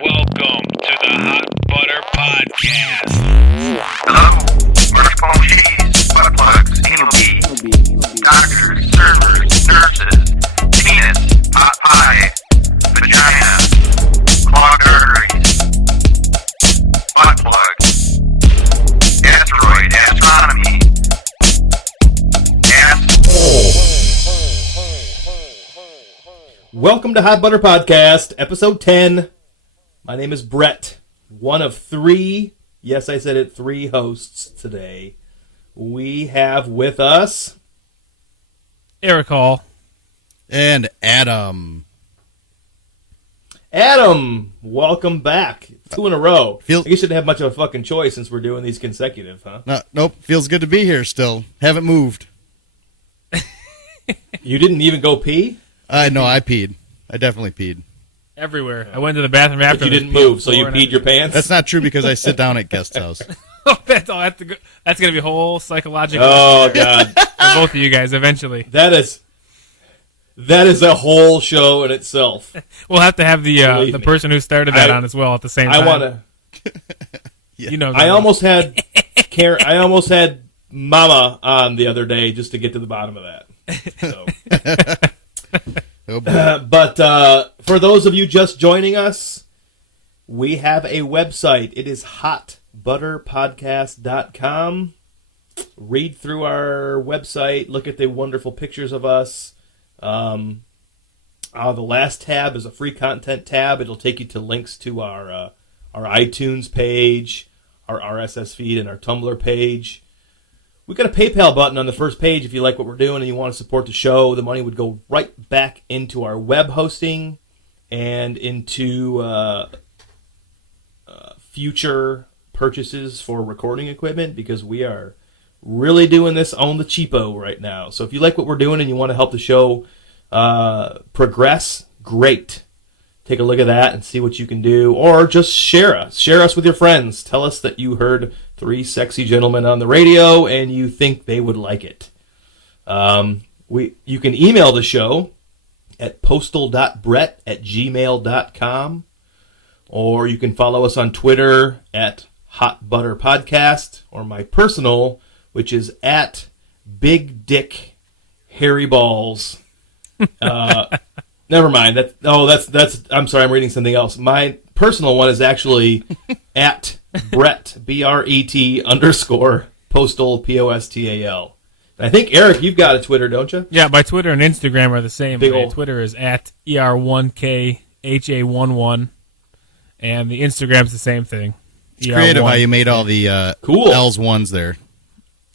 Welcome to the Hot Butter Podcast. Hello, British Palm Cheese, butt plugs, anal beads, doctors, servers, nurses, penis, pot pie, vagina, clogged arteries, butt plugs, asteroid, astronomy, Welcome to Hot Butter Podcast, episode 10. My name is Brett, one of three, yes, I said it, three hosts today. We have with us Eric Hall. And Adam. Adam. Welcome back. 2 in a row. Feel- I guess you shouldn't have much of a fucking choice since we're doing these consecutive, huh? Nope, feels good to be here still. Haven't moved. You didn't even go pee? No, I peed. I definitely peed. Everywhere. I went to the bathroom after. But you this, didn't peed on the move, so you floor and peed your pants? That's not true because I sit down at guest house. that's going to be a whole psychological Oh, God. for both of you guys eventually. That is a whole show in itself. We'll have to have Believe the me. person who started that on as well at the same time. I want to... You know, I almost had Mama on the other day just to get to the bottom of that. So. Oh, boy. But for those of you just joining us, we have a website. It is hotbutterpodcast.com. Read through our website. Look at the wonderful pictures of us. The last tab is a free content tab. It'll take you to links to our iTunes page, our RSS feed, and our Tumblr page. We've got a PayPal button on the first page if you like what we're doing and you want to support the show. The money would go right back into our web hosting and into future purchases for recording equipment because we are really doing this on the cheapo right now. So if you like what we're doing and you want to help the show progress, great. Take a look at that and see what you can do. Or just share us. Share us with your friends. Tell us that you heard 3 sexy gentlemen on the radio and you think they would like it. You can email the show at postal.brett@gmail.com. Or you can follow us on Twitter at Hot Butter Podcast. Or my personal, which is at Big Dick Hairy Balls. Never mind. That's. I'm sorry. I'm reading something else. My personal one is actually at Brett BRET _ postal POSTAL. And I think Eric, you've got a Twitter, don't you? Yeah, my Twitter and Instagram are the same. Big My ol'- Twitter is at ER1KHA11, and the Instagram's the same thing. It's creative how you made all the Cool. L's ones there.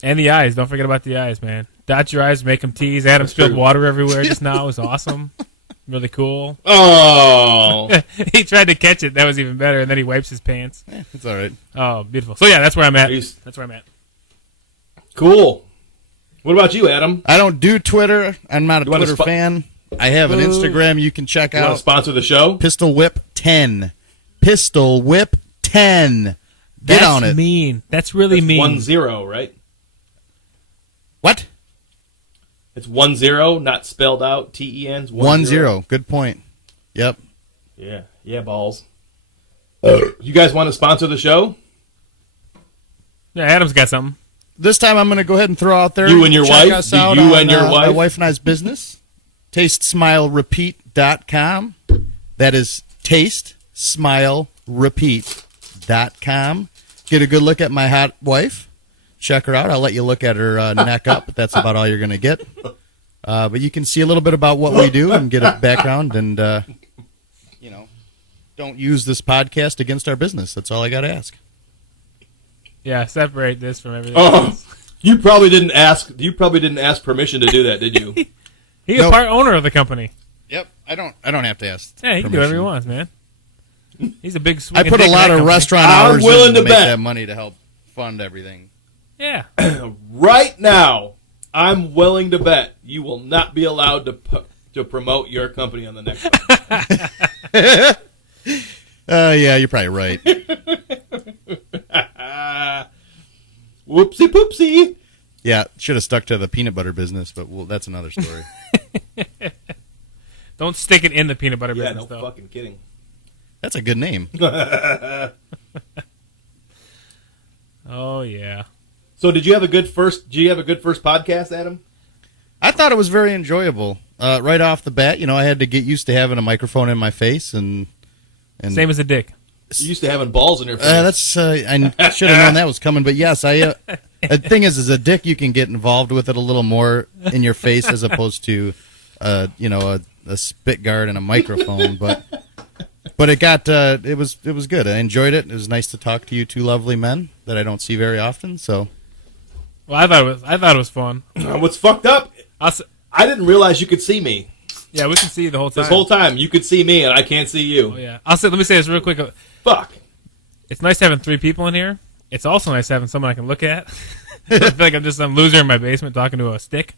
And the eyes. Don't forget about the eyes, man. Dot your eyes, make them tease. Adam spilled true. water everywhere just now. It was awesome. Really cool. Oh. He tried to catch it. That was even better. And then he wipes his pants. It's all right. Oh, beautiful. So, yeah, that's where I'm at. Nice. That's where I'm at. Cool. What about you, Adam? I don't do Twitter. I'm not a You wanna Twitter fan. I have an Boo. Instagram you can check You want to out. sponsor the show? Pistol Whip 10. Pistol Whip 10. Get That's on it. mean. That's really That's mean. 10, right? What? It's 10, not spelled out. TEN's 10. Good point. Yep. Yeah, balls. You guys want to sponsor the show? Yeah, Adam's got something. This time I'm going to go ahead and throw out there. You and your check wife? us Do out you on, and your my wife? wife and I's business. TasteSmileRepeat.com. That is TasteSmileRepeat.com. Get a good look at my hot wife. Check her out. I'll let you look at her neck up, but that's about all you're going to get. But you can see a little bit about what we do and get a background and, don't use this podcast against our business. That's all I got to ask. Yeah, separate this from everything Oh, else. you probably didn't ask permission to do that, did you? He's Nope. a part owner of the company. Yep. I don't have to ask. Yeah, he can do whatever he wants, man. He's a big I swinging put a dick in lot that of company. restaurant I'm hours willing in to to make bet. that money to help fund everything. Yeah. Right now, I'm willing to bet you will not be allowed to promote your company on the next one. Yeah, you're probably right. Whoopsie poopsie. Yeah, should have stuck to the peanut butter business, but that's another story. Don't stick it in the peanut butter Yeah, business, no though. fucking kidding. That's a good name. Oh yeah. So did you have a good first? Did you have a good first podcast, Adam? I thought it was very enjoyable. Right off the bat, I had to get used to having a microphone in my face, and Same as a dick. You used to having balls in your face. that's I should have known that was coming. But yes, the thing is, as a dick, you can get involved with it a little more in your face as opposed to, a spit guard and a microphone. But it got it was good. I enjoyed it. It was nice to talk to you two lovely men that I don't see very often. So, Well, I thought it was fun. What's fucked up? I didn't realize you could see me. Yeah, we can see you the whole time. This whole time, you could see me, and I can't see you. Oh, yeah. Let me say this real quick. Fuck. It's nice having 3 people in here. It's also nice having someone I can look at. I feel like I'm just some loser in my basement talking to a stick.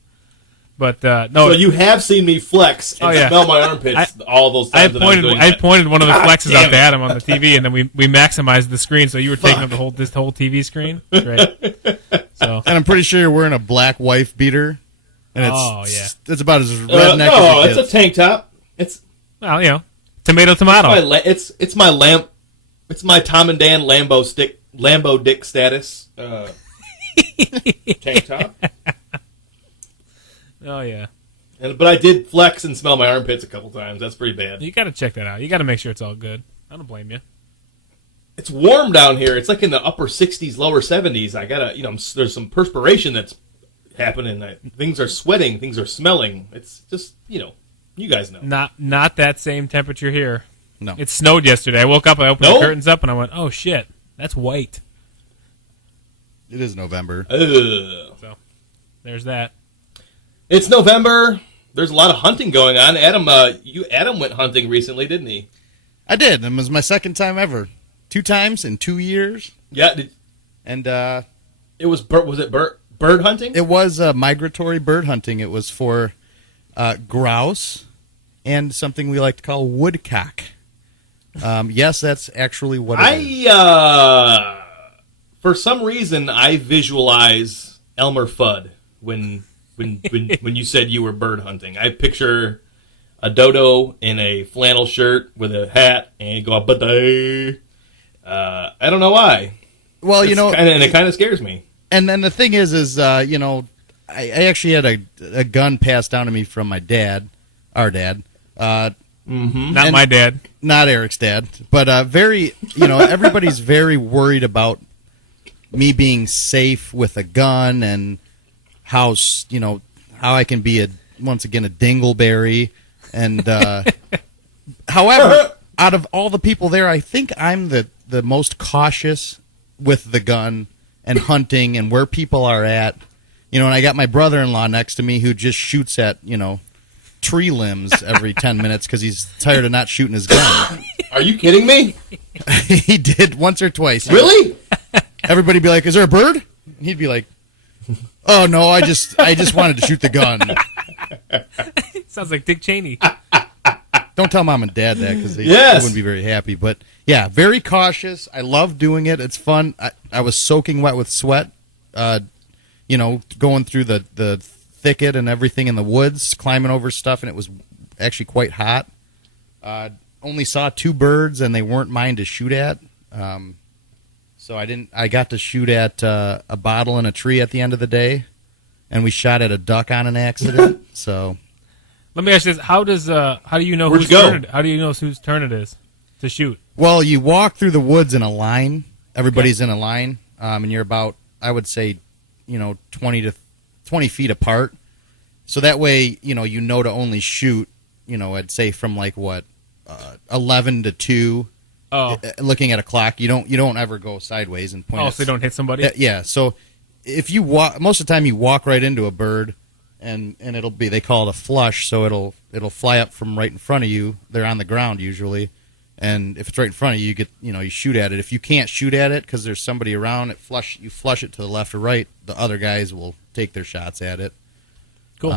But no. So you have seen me flex and smell my armpits all those times. I pointed one of the flexes out damn to it. Adam on the TV, and then we maximized the screen, so you were taking up this whole TV screen. Great. So and I'm pretty sure you're wearing a black wife beater. And it's about as redneck no, as it it's a gets. tank top. It's tomato. it's my lamp. It's my Tom and Dan Lambo dick status. Tank top. Oh yeah. But I did flex and smell my armpits a couple times. That's pretty bad. You got to check that out. You got to make sure it's all good. I don't blame you. It's warm down here. It's like in the upper 60s, lower 70s. I gotta, there's some perspiration that's happening. Things are sweating. Things are smelling. It's just, you guys know. Not that same temperature here. No. It snowed yesterday. I woke up, I opened No? the curtains up, and I went, "Oh shit, that's white." It is November. Ugh. So there's that. It's November. There's a lot of hunting going on. Adam went hunting recently, didn't he? I did. It was my second time ever. 2 times in 2 years. Yeah. And It was bird hunting? it was migratory bird hunting. It was for grouse and something we like to call woodcock. Yes, that's actually what it is. For some reason, I visualize Elmer Fudd when you said you were bird hunting. I picture a dodo in a flannel shirt with a hat and go "Ba-day." I don't know why. Well, and it kind of scares me. And then the thing is I actually had a gun passed down to me from my dad, our dad. Not my dad. Not Eric's dad, but everybody's very worried about me being safe with a gun and how I can be once again a dingleberry. And however, out of all the people there, I think I'm the most cautious with the gun and hunting and where people are at. And I got my brother-in-law next to me who just shoots at tree limbs every 10 minutes because he's tired of not shooting his gun. Are you kidding me? He did once or twice. Really? Everybody be like, "Is there a bird?" He'd be like, "Oh no, I just wanted to shoot the gun." Sounds like Dick Cheney. Don't tell mom and dad that because they Yes. wouldn't be very happy. But yeah, very cautious. I love doing it. It's fun. I was soaking wet with sweat. Going through the thicket and everything in the woods, climbing over stuff, and it was actually quite hot. Only saw 2 birds, and they weren't mine to shoot at. So I got to shoot at a bottle in a tree at the end of the day, and we shot at a duck on an accident. So Let me ask you this: how do you know Where'd whose you go? turn? How do you know whose turn it is to shoot? well, you walk through the woods in a line. Everybody's in a line, and you're about, I would say, 20 feet apart. So that way, you know to only shoot, I'd say from 11 to 2. Oh, Looking at a clock, you don't ever go sideways and point. so you don't hit somebody. Yeah. So if you walk, most of the time you walk right into a bird, and it'll be, they call it a flush. So it'll fly up from right in front of you. They're on the ground usually, and if it's right in front of you, you shoot at it. If you can't shoot at it because there's somebody around, you flush it to the left or right. The other guys will take their shots at it. Cool.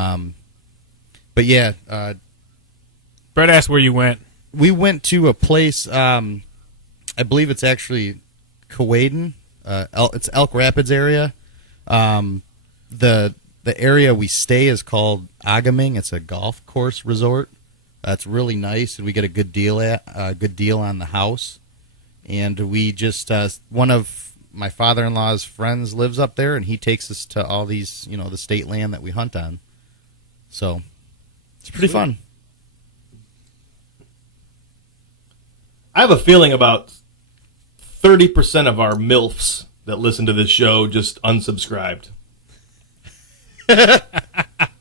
But yeah, Brett asked where you went. we went to a place. I believe it's actually Kewadin. It's Elk Rapids area. The area we stay is called Agaming. It's a golf course resort. It's really nice, and we get a good deal on the house. And we just one of my father-in-law's friends lives up there, and he takes us to all these, the state land that we hunt on. So it's pretty fun. I have a feeling about 30% of our MILFs that listen to this show just unsubscribed.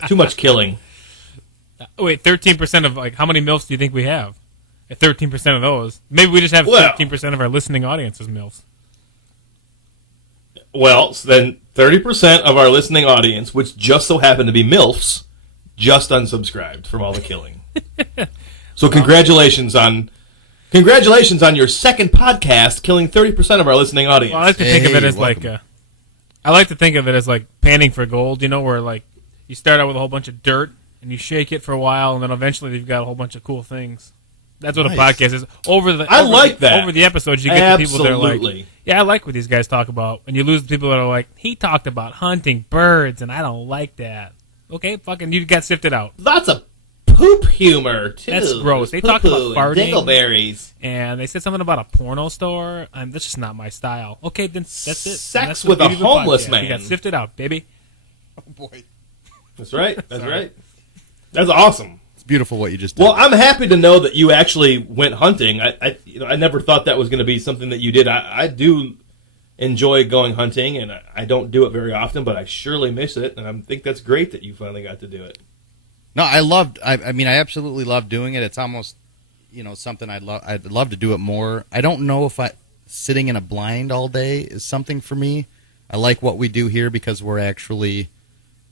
Too much killing. Wait, 13% of, like, how many MILFs do you think we have? At 13% of those. Maybe we just have 13% of our listening audience as MILFs. Well, so then 30% of our listening audience, which just so happen to be MILFs, just unsubscribed from all the killing. So congratulations on your second podcast, killing 30% of our listening audience. Well, I like to think of it as welcome. I like to think of it as like panning for gold, where like you start out with a whole bunch of dirt and you shake it for a while, and then eventually you've got a whole bunch of cool things. That's what a podcast is. Over the episodes, you get the people that are like, yeah, I like what these guys talk about, and you lose the people that are like, he talked about hunting birds, and I don't like that. Okay, fucking, you got sifted out. Lots of poop humor, too. That's gross. They talked about farting. Dingleberries. And they said something about a porno store. That's just not my style. Okay, then that's it. Sex that's with a homeless man. You got sifted out, baby. Oh, boy. That's right. That's right. That's awesome. It's beautiful what you just did. Well, I'm happy to know that you actually went hunting. I never thought that was going to be something that you did. I do enjoy going hunting, and I don't do it very often, but I surely miss it, and I think that's great that you finally got to do it. No, I mean, I absolutely love doing it. It's almost, something I'd love to do it more. I don't know if sitting in a blind all day is something for me. I like what we do here because we're actually,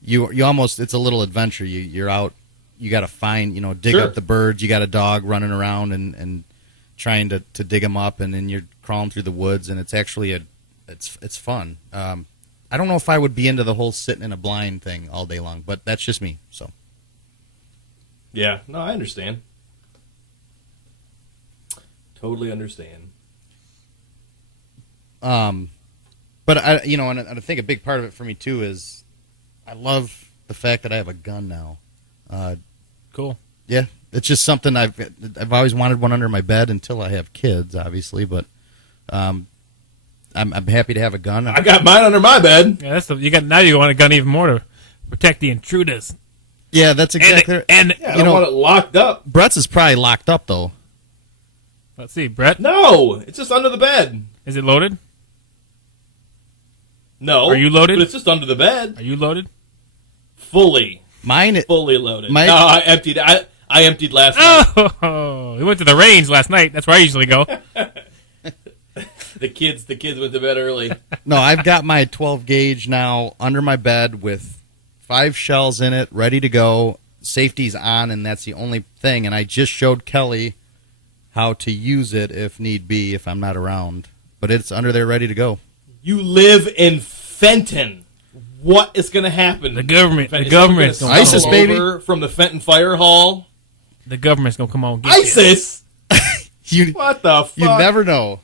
you almost, it's a little adventure. You're out, you got to find, dig up the birds. You got a dog running around and trying to dig them up, and then you're crawling through the woods, and it's actually it's fun. I don't know if I would be into the whole sitting in a blind thing all day long, but that's just me. So. Yeah, no, I understand. Totally understand. But and I think a big part of it for me too is I love the fact that I have a gun now. Cool. Yeah, it's just something I've always wanted one under my bed until I have kids, obviously. But I'm happy to have a gun. I got mine under my bed. Yeah, now you want a gun even more to protect the intruders. Yeah, that's exactly. And I don't want it locked up. Brett's is probably locked up though. Let's see, Brett. No, it's just under the bed. Is it loaded? No. Are you loaded? But it's just under the bed. Are you loaded? Fully loaded. No, I emptied. I emptied last night. Oh, we went to the range last night. That's where I usually go. The kids went to bed early. No, I've got my 12 gauge now under my bed with 5 shells in it, ready to go. Safety's on, and that's the only thing. And I just showed Kelly how to use it if need be, if I'm not around. But it's under there, ready to go. You live in Fenton. What is going to happen? The government's going to ISIS, baby. From the Fenton Fire Hall. The government's going to come on and get ISIS? You. What the fuck? You never know.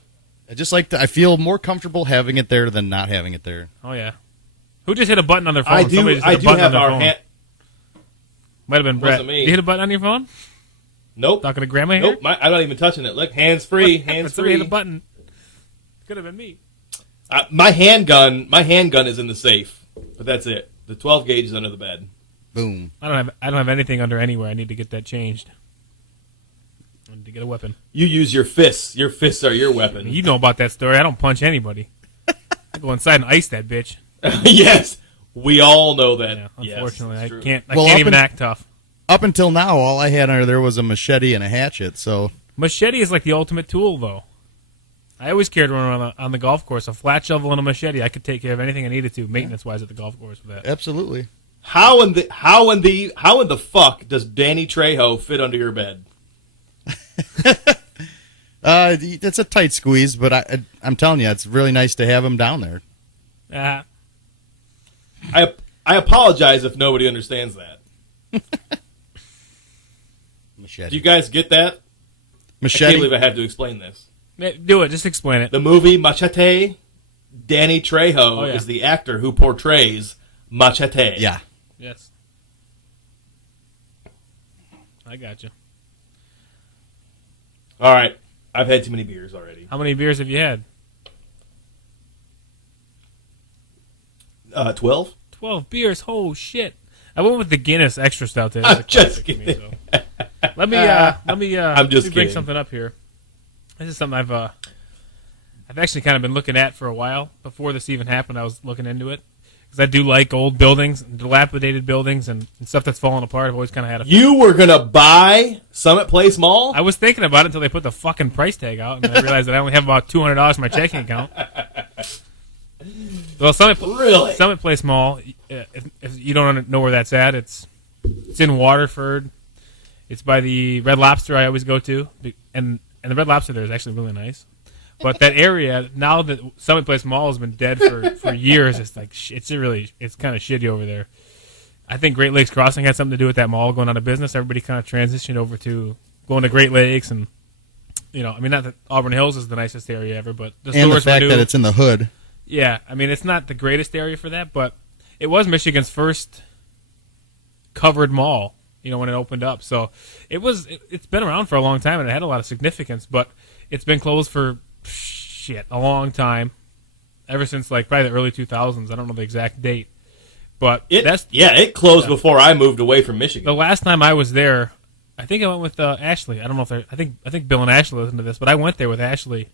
I feel more comfortable having it there than not having it there. Oh, yeah. Who just hit a button on their phone? I do have our hand. Might have been Brett. Wasn't me. Did you hit a button on your phone? Nope. Talking to Grandma here? Nope. I'm not even touching it. Look, hands free. Hands Somebody free. hit a button. Could have been me. My handgun is in the safe, but that's it. The 12 gauge is under the bed. Boom. I don't have anything under anywhere. I need to get that changed. I need to get a weapon. You use your fists. Your fists are your weapon. You know about that story. I don't punch anybody. I go inside and ice that bitch. Yes, we all know that. Yeah, unfortunately, yes, I true. can't even act tough. Up until now, all I had under there was a machete and a hatchet. So Machete is like the ultimate tool, though. I always carried one on the golf course, a flat shovel and a machete. I could take care of anything I needed to, maintenance-wise, at the golf course with that. absolutely. How in the fuck does Danny Trejo fit under your bed? It's a tight squeeze, but I'm telling you, it's really nice to have him down there. I apologize if nobody understands that. Machete. Do you guys get that? I Machete. can't believe I had to explain this. Do it. Just explain it. The movie Machete, Danny Trejo is the actor who portrays Machete. Yeah. Yes. I got you. All right. I've had too many beers already. How many beers have you had? 12? 12 beers. Oh shit! I went with the Guinness Extra Stout today. I'm just For me, kidding. so. Let me I'm just bring kidding. something up here. This is something I've actually kind of been looking at for a while. Before this even happened, I was looking into it because I do like old buildings, dilapidated buildings, and stuff that's falling apart. I've always kind of had a. You were going to buy Summit Place Mall? I was thinking about it until they put the fucking price tag out, and I realized that I only have about $200 in my checking account. Well, Really? Summit Place Mall. If you don't know where that's at, it's in Waterford. It's by the Red Lobster I always go to, and the Red Lobster there is actually really nice. But that area, now that Summit Place Mall has been dead for years, it's like it's kind of shitty over there. I think Great Lakes Crossing had something to do with that mall going out of business. Everybody kind of transitioned over to going to Great Lakes, and I mean, not that Auburn Hills is the nicest area ever, but the And the stores were fact new. that it's in the hood. Yeah, I mean, it's not the greatest area for that, but it was Michigan's first covered mall, when it opened up. So it's been around for a long time, and it had a lot of significance, but it's been closed for a long time, ever since probably the early 2000s. I don't know the exact date, but it closed before I moved away from Michigan. the last time I was there. I think I went with Ashley. I don't know if I think Bill and Ashley listened to this, but I went there with Ashley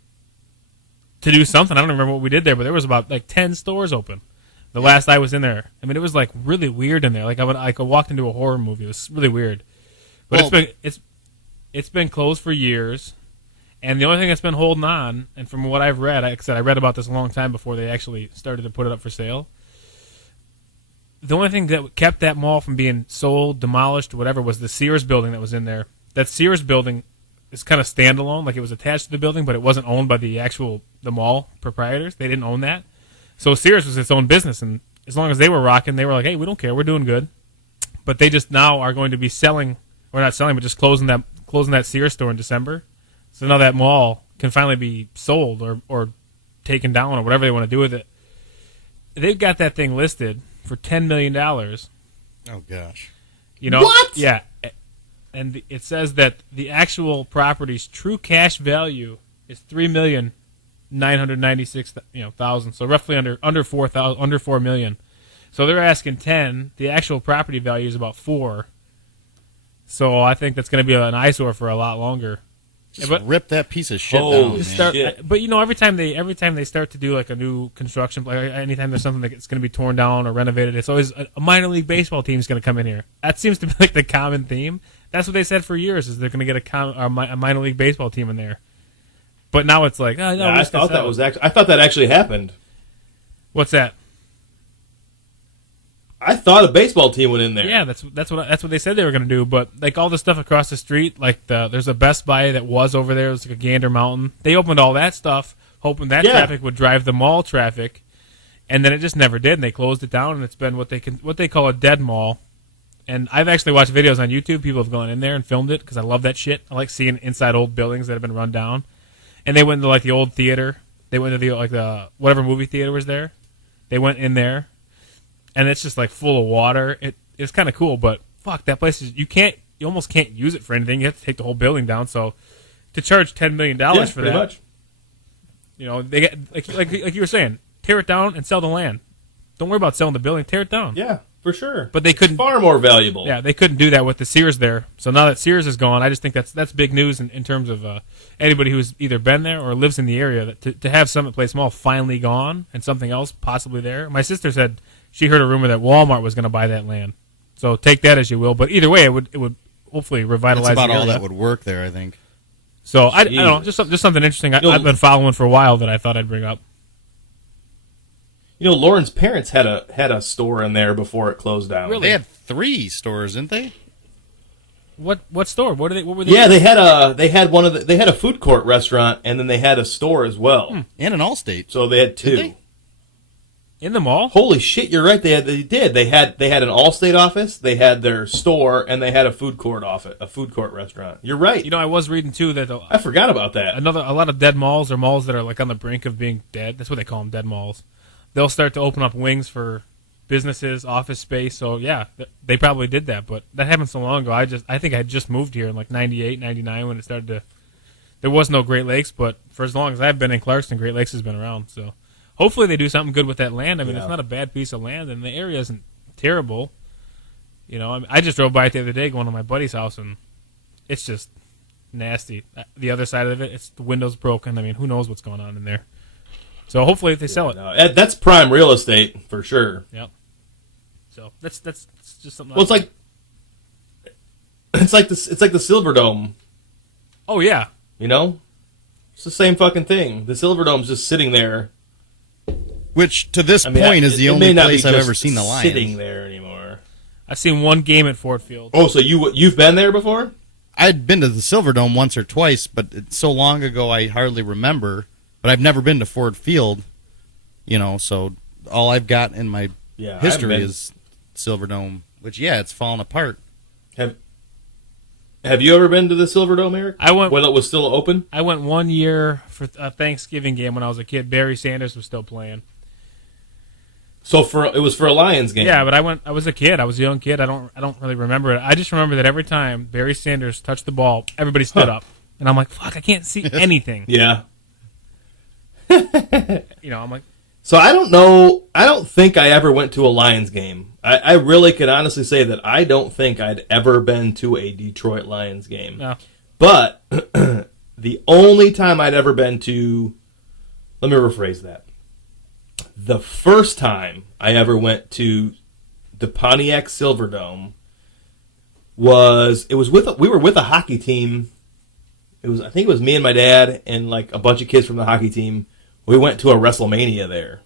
to do something. I don't remember what we did there, but there was about 10 stores open. The last I was in there, I mean, it was really weird in there. I walked into a horror movie. It was really weird. But it's been closed for years, and the only thing that's been holding on, and from what I've read, like I said, I read about this a long time before they actually started to put it up for sale. The only thing that kept that mall from being sold, demolished, whatever, was the Sears building that was in there. That Sears building is kind of standalone, it was attached to the building, but it wasn't owned by the mall proprietors. They didn't own that. So Sears was its own business, and as long as they were rocking, they were like, hey, we don't care, we're doing good. But they just now are going to be selling, or not selling, but just closing that Sears store in December. So now that mall can finally be sold or taken down or whatever they want to do with it. They've got that thing listed for $10 million. Oh, gosh. What? Yeah. And it says that the actual property's true cash value is $3,996,000, so roughly under $4 million. So they're asking 10. The actual property value is about 4. So I think that's going to be an eyesore for a lot longer. Just But- rip that piece of shit Holy down, man. shit. But every time they start to do a new construction, anytime there's something that's going to be torn down or renovated, it's always a minor league baseball team is going to come in here. That seems to be the common theme. That's what they said for years, is they're going to get a minor league baseball team in there. But now it's like, oh, no, I thought that actually happened. What's that? I thought a baseball team went in there. Yeah, that's what they said they were going to do. But all the stuff across the street, there's a Best Buy that was over there. It was like a Gander Mountain. They opened all that stuff, hoping that traffic would drive the mall traffic, and then it just never did. And they closed it down, and it's been what they call a dead mall. And I've actually watched videos on YouTube. People have gone in there and filmed it because I love that shit. I like seeing inside old buildings that have been run down. And they went to the old theater. They went to the whatever movie theater was there. They went in there. And it's just full of water. It's kind of cool, but fuck, that place is you almost can't use it for anything. You have to take the whole building down. So to charge $10 million for pretty that, much. they get like you were saying, tear it down and sell the land. Don't worry about selling the building, tear it down. Yeah, for sure. But they couldn't. Far more valuable. Yeah, they couldn't do that with the Sears there. So now that Sears is gone, I just think that's big news in terms of anybody who's either been there or lives in the area. That to have Summit Place Mall finally gone and something else possibly there. My sister said she heard a rumor that Walmart was going to buy that land. So take that as you will. But either way, it would hopefully revitalize. That's about the all area. that would work there, I think. So I don't know, just something interesting I've been following for a while that I thought I'd bring up. Lauren's parents had a store in there before it closed down. Really? They had 3 stores, didn't they? What store? What were they? Yeah, they had a food court restaurant, and then they had a store as well. And an Allstate. So they had 2. Did they? In the mall? Holy shit, you're right. They had an Allstate office, they had their store, and they had a food court restaurant. You're right. I was reading too that I forgot about that. a lot of dead malls or malls that are on the brink of being dead. That's what they call them, dead malls. They'll start to open up wings for businesses, office space. So yeah, they probably did that, but that happened so long ago. I think I had just moved here in 98, 99 when it started to there was no Great Lakes, but for as long as I've been in Clarkston, Great Lakes has been around. So hopefully they do something good with that land. I mean, it's not a bad piece of land, and the area isn't terrible. You know, I just drove by it the other day going to my buddy's house, and it's just nasty. The other side of it, the window's broken. I mean, who knows what's going on in there. So hopefully they sell it. No, that's prime real estate for sure. Yep. So that's just something. Well, it's like the Silverdome. Oh yeah. You know, it's the same fucking thing. The Silverdome's just sitting there. Which, to this point, is the only place I've ever seen the Lions. Sitting there anymore. I've seen one game at Ford Field. Oh, so you've been there before? I'd been to the Silverdome once or twice, but it's so long ago I hardly remember. But I've never been to Ford Field, you know, so all I've got in my history is Silverdome, which, it's fallen apart. Have you ever been to the Silverdome, Eric? I went when it was still open. I went 1 year for a Thanksgiving game when I was a kid. Barry Sanders was still playing. So it was for a Lions game. Yeah, but I was a kid. I was a young kid. I don't really remember it. I just remember that every time Barry Sanders touched the ball, everybody stood up, and I'm like, "Fuck, I can't see anything." Yeah. You know, I'm like, so I don't know. I don't think I ever went to a Lions game. I really could honestly say that I don't think I'd ever been to a Detroit Lions game. no. But the only time I'd ever been to, let me rephrase that. The first time I ever went to the Pontiac Silverdome we were with a hockey team. I think it was me and my dad and like a bunch of kids from the hockey team. We went to a WrestleMania there.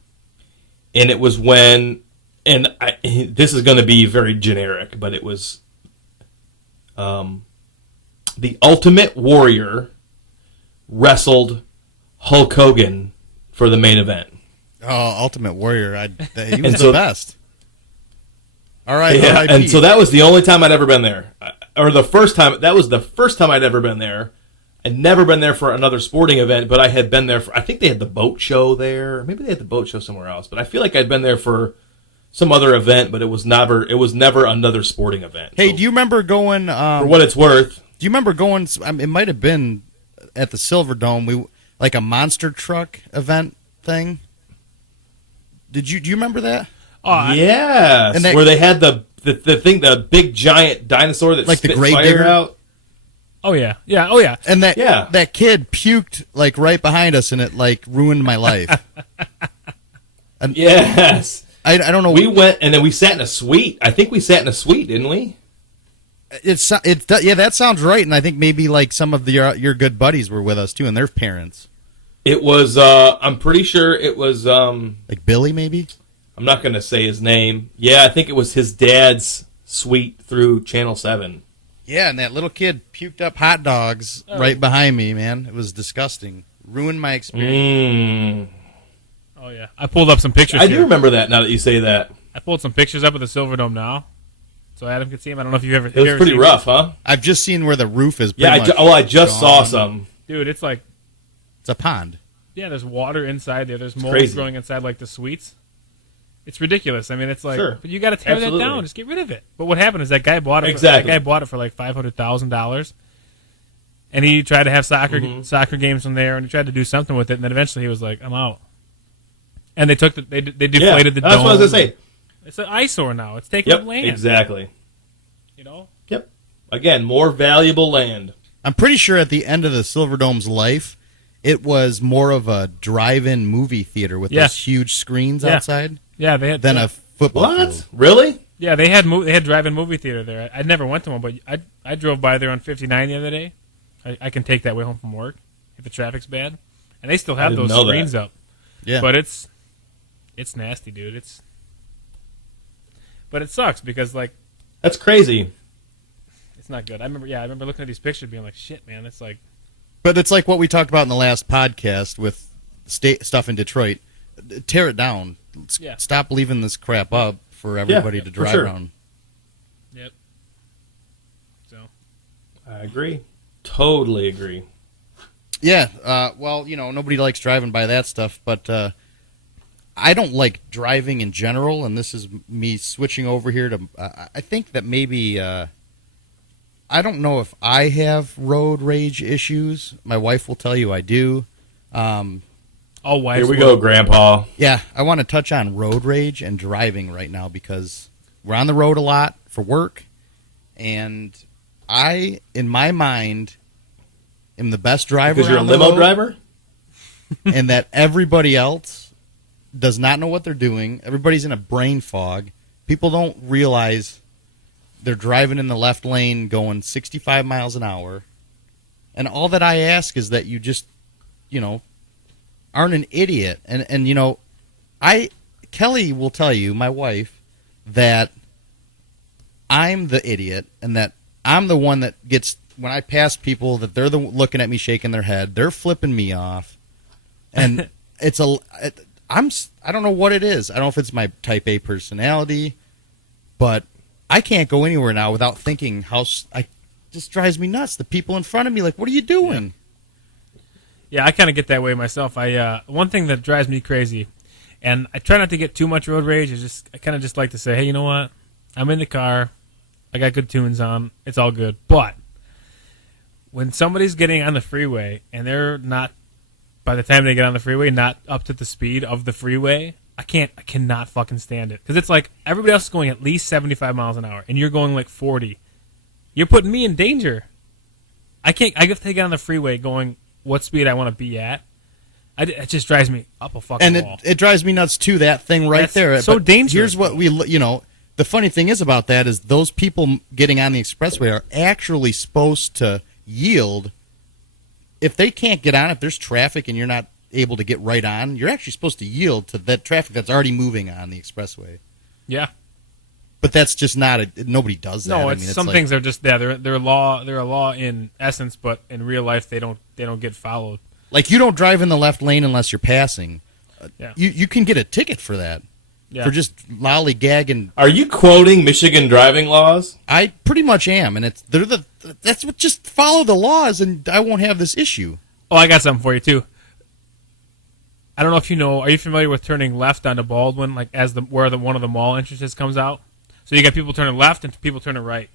And it was when, this is going to be very generic, but it was the Ultimate Warrior wrestled Hulk Hogan for the main event. Oh, Ultimate Warrior. He was the best. All right. Yeah, and so that was the only time I'd ever been there. Or the first time. That was the first time I'd ever been there. I'd never been there for another sporting event, but I had been there for, I think they had the boat show there. Maybe they had the boat show somewhere else. But I feel like I'd been there for some other event, but it was never another sporting event. Hey, so, do you remember going... for what it's worth. Do you remember going... it might have been at the Silverdome, like a monster truck event thing. Do you remember that? Oh, Yes, and where they had the thing, the big giant dinosaur that like the spit Grave fire Digger? out. Oh yeah, yeah, oh yeah. And that kid puked like right behind us, and it like ruined my life. And Yes, I don't know. we went and then we sat in a suite. I think we sat in a suite, didn't we? That sounds right, and I think maybe like some of your good buddies were with us too, and their parents. It was. I'm pretty sure it was. Like Billy, maybe. I'm not going to say his name. Yeah, I think it was his dad's suite through Channel 7. Yeah, and that little kid puked up hot dogs right behind me, man. It was disgusting. Ruined my experience. Oh yeah. I pulled up some pictures. I do remember that now that you say that. I pulled some pictures up of the Silverdome now, so Adam could see them. I don't know if you've ever. It was pretty rough, huh? I've just seen where the roof is. Yeah, I just saw some. Dude, it's like, It's a pond. yeah, there's water inside there. There's mold crazy. growing inside like the suites. It's ridiculous. I mean, it's like, Sure. but you got to tear Absolutely. that down. Just get rid of it. But what happened is that guy bought it. Exactly. That guy bought it for like $500,000, and he tried to have soccer games from there, and he tried to do something with it, and then eventually he was like, "I'm out." And they took they deflated the dome. That's what I was gonna say. It's an eyesore now. It's taking up Yep, land. exactly. You know. Yep. Again, more valuable land. I'm pretty sure at the end of the Silverdome's life, it was more of a drive-in movie theater with those huge screens outside Yeah, they had than a football What? field. Really? Yeah, they had drive-in movie theater there. I never went to one, but I drove by there on 59 the other day. I can take that way home from work if the traffic's bad, and they still have didn't those know screens that. up. Yeah. But it's nasty, dude. But it sucks because like That's crazy. it's not good. I remember looking at these pictures, being like, shit, man. It's like But it's like what we talked about in the last podcast with stuff in Detroit. Tear it down. Yeah. Stop leaving this crap up for everybody to for drive sure. around. yep. So I agree. Totally agree. Yeah. Well, nobody likes driving by that stuff, but I don't like driving in general, and this is me switching over here to. I think that maybe I don't know if I have road rage issues. My wife will tell you I do. All wives. Here we go, Grandpa. Yeah, I want to touch on road rage and driving right now because we're on the road a lot for work, and I, in my mind, am the best driver. Because you're a on the limo road, driver? and that everybody else does not know what they're doing. Everybody's in a brain fog. People don't realize they're driving in the left lane going 65 miles an hour. And all that I ask is that you just, aren't an idiot. And Kelly will tell you, my wife, that I'm the idiot and that I'm the one that gets, when I pass people, that they're looking at me shaking their head. They're flipping me off. And I don't know what it is. I don't know if it's my type A personality, but I can't go anywhere now without thinking just drives me nuts. The people in front of me, like, what are you doing? Yeah, I kind of get that way myself. One thing that drives me crazy, and I try not to get too much road rage, is I kind of just like to say, hey, you know what? I'm in the car. I got good tunes on. It's all good. But when somebody's getting on the freeway and they're not, by the time they get on the freeway, not up to the speed of the freeway, I cannot fucking stand it. Because it's like everybody else is going at least 75 miles an hour, and you're going like 40. You're putting me in danger. I have to get on the freeway going what speed I want to be at. It just drives me up a fucking wall. And it drives me nuts too, that thing right That's there. so But dangerous. Here's what the funny thing is about that is those people getting on the expressway are actually supposed to yield. If they can't get on, if there's traffic and you're not able to get right on, you're actually supposed to yield to that traffic that's already moving on the expressway. Yeah. But that's just nobody does that. No, some things are just they're a law in essence, but in real life they don't get followed. Like you don't drive in the left lane unless you're passing. Yeah. You can get a ticket for that. Yeah. For just lollygagging. Are you quoting Michigan driving laws? I pretty much am, and that's what, just follow the laws, and I won't have this issue. Oh, I got something for you too. I don't know if you know. Are you familiar with turning left onto Baldwin, like where one of the mall entrances comes out? So you got people turning left and people turning right.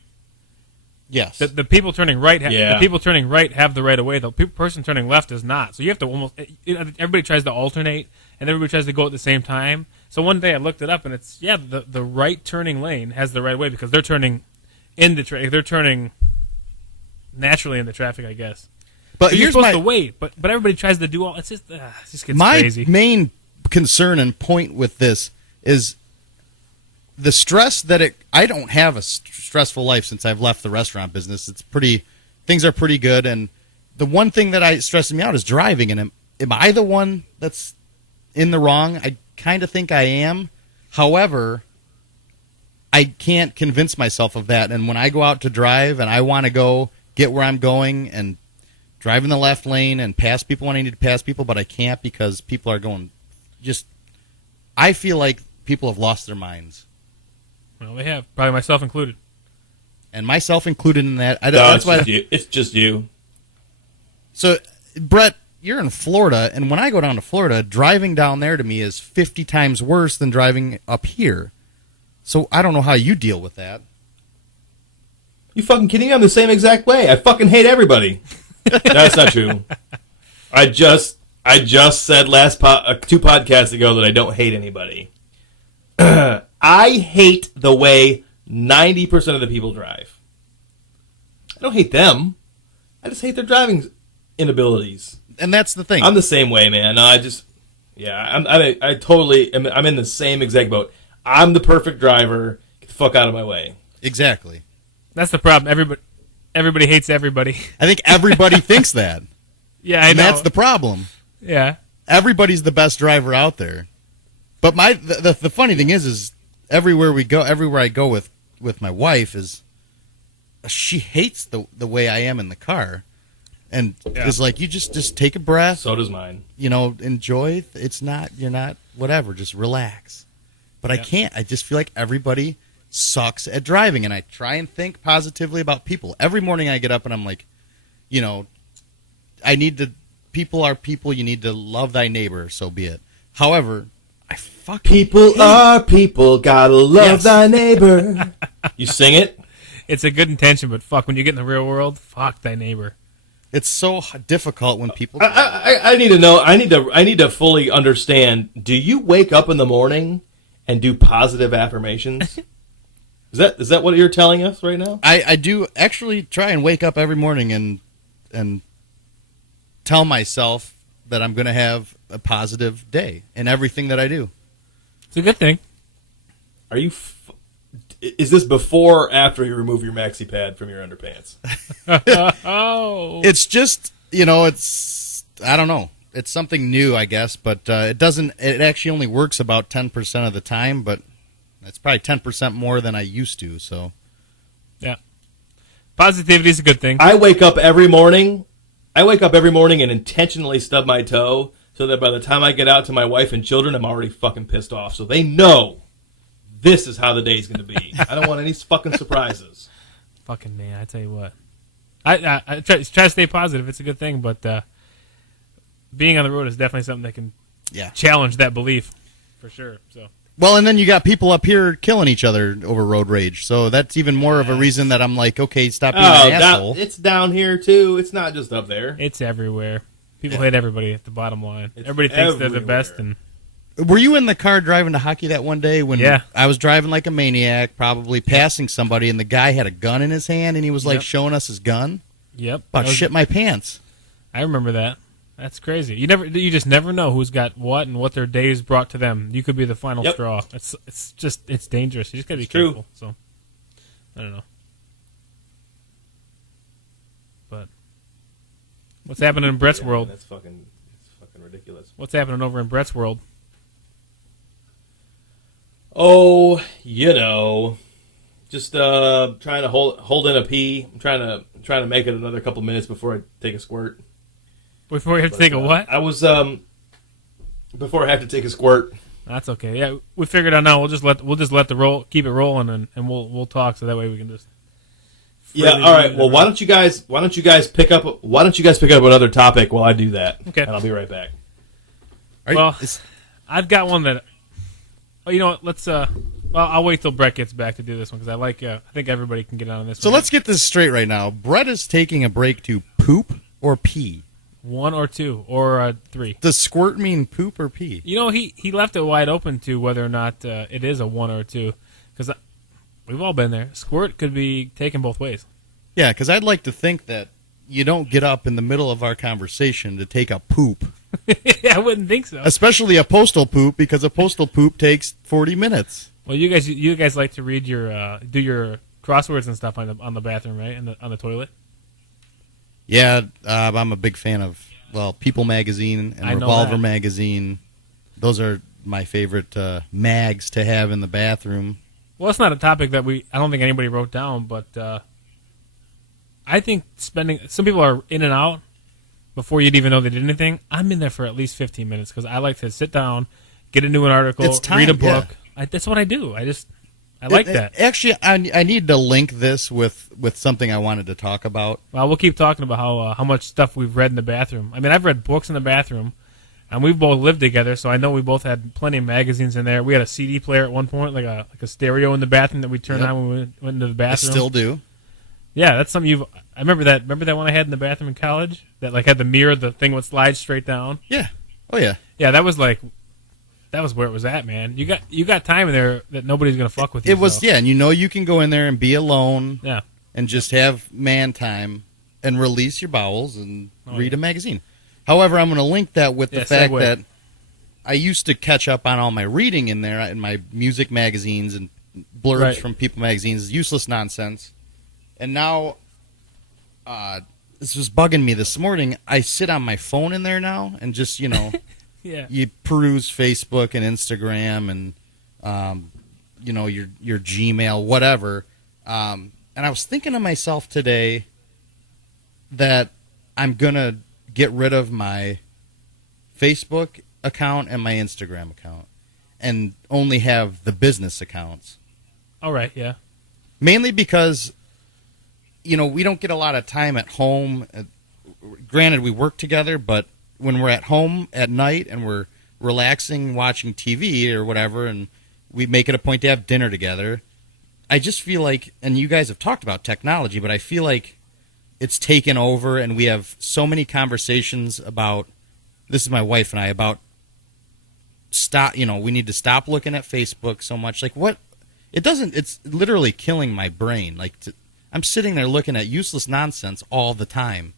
Yes. The people turning right, Yeah. the people turning right have the right of way. The person turning left does not. So you have to almost. Everybody tries to alternate, and everybody tries to go at the same time. So one day I looked it up, and it's the right turning lane has the right of way because they're turning in the they're turning naturally in the traffic, I guess. But So you're here's supposed my to wait, but everybody tries to do all. It just gets my crazy. main concern and point with this is the stress that I don't have a stressful life since I've left the restaurant business. Things are pretty good, and the one thing that stresses me out is driving. And am I the one that's in the wrong? I kind of think I am. However, I can't convince myself of that. And when I go out to drive and I want to go get where I'm going and drive in the left lane and pass people when I need to pass people, but I can't because people are going I feel like people have lost their minds. Well, they have, probably myself included. And myself included in that. It's just you. So, Brett, you're in Florida, and when I go down to Florida, driving down there to me is 50 times worse than driving up here. So I don't know how you deal with that. You fucking kidding me? I'm the same exact way. I fucking hate everybody. That's not true. I just said two podcasts ago that I don't hate anybody. I hate the way 90% of the people drive. I don't hate them. I just hate their driving inabilities. And that's the thing. I'm the same way, man. I'm in the same exact boat. I'm the perfect driver. Get the fuck out of my way. Exactly. That's the problem. Everybody hates everybody. I think everybody thinks that. Yeah, I And know. that's the problem. Yeah. Everybody's the best driver out there. But the funny thing is everywhere I go with my wife is she hates the way I am in the car. And is like, you just take a breath. So does mine. Enjoy. You're not, whatever, just relax. But I can't. I just feel like everybody sucks at driving. And I try and think positively about people. Every morning I get up and I'm like, people are people. You need to love thy neighbor, so be it. However, I fucking People hate are people. Gotta love Yes. thy neighbor. You sing it? It's a good intention, but fuck, when you get in the real world, fuck thy neighbor. It's so difficult when people. I need to know. I need to fully understand. Do you wake up in the morning and do positive affirmations? Is that what you're telling us right now? I do actually try and wake up every morning and tell myself that I'm going to have a positive day in everything that I do. It's a good thing. Are you? Is this before or after you remove your maxi pad from your underpants? Oh, It's just, it's, I don't know. It's something new, I guess, but it actually only works about 10% of the time, but it's probably 10% more than I used to, so. yeah. Positivity is a good thing. I wake up every morning and intentionally stub my toe so that by the time I get out to my wife and children, I'm already fucking pissed off. So they know this is how the day's going to be. I don't want any fucking surprises. Fucking man, I tell you what. I try to stay positive. It's a good thing, but being on the road is definitely something that can challenge that belief for sure. So. Well, and then you got people up here killing each other over road rage, so that's even more of a reason that I'm like, okay, stop being an asshole. It's down here too. It's not just up there. It's everywhere. People hate everybody at the bottom line. Everybody thinks they're the best. And were you in the car driving to hockey that one day when Yeah. I was driving like a maniac, probably passing somebody, and the guy had a gun in his hand, and he was like Yep. showing us his gun? Yep. About shit my pants. I remember that. That's crazy. You just never know who's got what and what their days brought to them. You could be the final Yep. straw. It's dangerous. You just gotta be It's true. careful. So I don't know. But what's happening in Brett's world? That's fucking ridiculous. What's happening over in Brett's world? Oh, just trying to hold in a pee. I'm trying to make it another couple minutes before I take a squirt. Before you have to take a what? I was before I have to take a squirt. That's okay. Yeah, we figured out now. We'll just let keep it rolling, and we'll talk so that way we can just. Yeah. All right. Well, why don't you guys pick up another topic while I do that? Okay. And I'll be right back. I've got one that. Oh, you know what? Let's. I'll wait till Brett gets back to do this one because I like. I think everybody can get on this. So one. let's get this straight right now. Brett is taking a break to poop or pee. 1 or 2 or 3. Does squirt mean poop or pee? You know, he left it wide open to whether or not it is a 1 or a 2 because we've all been there. Squirt could be taken both ways. Yeah, because I'd like to think that you don't get up in the middle of our conversation to take a poop. I wouldn't think so. Especially a postal poop, because a postal poop takes 40 minutes. Well, you guys like to read your do your crosswords and stuff on the bathroom, right? On the toilet. Yeah, I'm a big fan of People Magazine and Revolver Magazine. Those are my favorite mags to have in the bathroom. Well, it's not a topic that I don't think anybody wrote down, but I think some people are in and out before you'd even know they did anything. I'm in there for at least 15 minutes because I like to sit down, get into an article, read a book. Yeah. That's what I do. I like that. Actually, I need to link this with something I wanted to talk about. Well, we'll keep talking about how much stuff we've read in the bathroom. I mean, I've read books in the bathroom, and we've both lived together, so I know we both had plenty of magazines in there. We had a CD player at one point, like a stereo in the bathroom that we turned on when we went into the bathroom. I still do. Yeah, that's something I remember that. Remember that one I had in the bathroom in college that had the mirror, the thing would slide straight down. Yeah. Oh yeah. Yeah, that was where it was at, man. You got time in there that nobody's gonna fuck with you. It was and you can go in there and be alone. Yeah. And just have man time and release your bowels and read a magazine. However, I'm going to link that with the fact that I used to catch up on all my reading in there, in my music magazines and blurbs from People magazines, useless nonsense. And now, this was bugging me this morning. I sit on my phone in there now and just, yeah. You peruse Facebook and Instagram and, your Gmail, whatever. And I was thinking to myself today that I'm going to get rid of my Facebook account and my Instagram account and only have the business accounts. All right, yeah. Mainly because, we don't get a lot of time at home. Granted, we work together, but when we're at home at night and we're relaxing, watching TV or whatever, and we make it a point to have dinner together, I just feel like, and you guys have talked about technology, but I feel like it's taken over, and we have so many conversations about. This is my wife and I about stop. We need to stop looking at Facebook so much. Like what? It doesn't. It's literally killing my brain. Like I'm sitting there looking at useless nonsense all the time.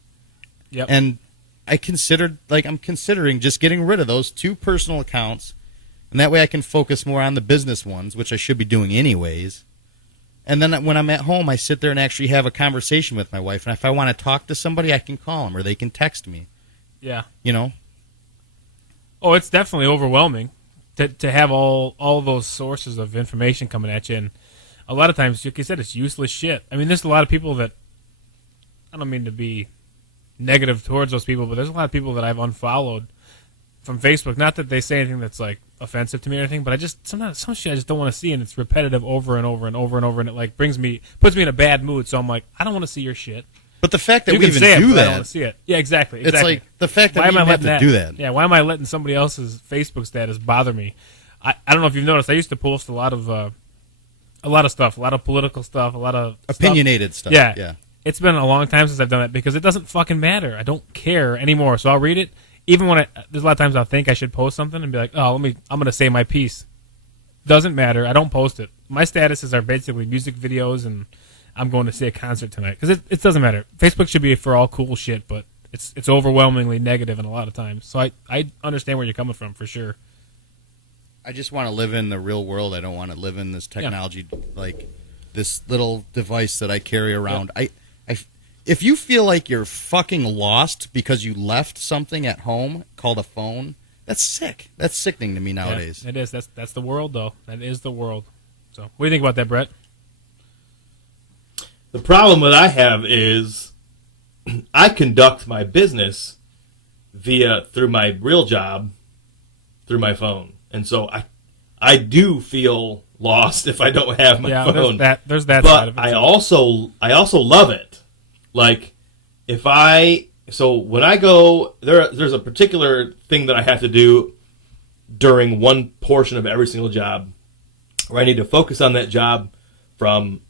Yep. And I'm considering just getting rid of those 2 personal accounts, and that way I can focus more on the business ones, which I should be doing anyways. And then when I'm at home, I sit there and actually have a conversation with my wife. And if I want to talk to somebody, I can call them or they can text me. Yeah. Oh, it's definitely overwhelming to have all those sources of information coming at you. And a lot of times, like you said, it's useless shit. I mean, there's a lot of people that, I don't mean to be negative towards those people, but there's a lot of people that I've unfollowed from Facebook. Not that they say anything that's like offensive to me or anything, but sometimes some shit I just don't want to see, and it's repetitive over and over and over and over, and it like puts me in a bad mood. So I'm like, I don't want to see your shit. But the fact that you we can even say it, do but I that, don't want to see it. Yeah, exactly. It's like the fact that we even have to do that. Yeah, why am I letting somebody else's Facebook status bother me? I don't know if you've noticed. I used to post a lot of stuff, a lot of political stuff, a lot of opinionated stuff. Yeah. It's been a long time since I've done that because it doesn't fucking matter. I don't care anymore. So I'll read it. Even when there's a lot of times I'll think I should post something and be like, I'm going to say my piece. Doesn't matter. I don't post it. My statuses are basically music videos and I'm going to see a concert tonight because it doesn't matter. Facebook should be for all cool shit, but it's overwhelmingly negative in a lot of times. So I understand where you're coming from for sure. I just want to live in the real world. I don't want to live in this technology, like this little device that I carry around. Yep. If you feel like you're fucking lost because you left something at home called a phone, that's sick. That's sickening to me nowadays. Yeah, it is. That's the world, though. That is the world. So, what do you think about that, Brett? The problem that I have is I conduct my business through my real job through my phone, and so I do feel lost if I don't have my phone. There's that but side of it. I also love it. Like when I go there's a particular thing that I have to do during one portion of every single job where I need to focus on that job from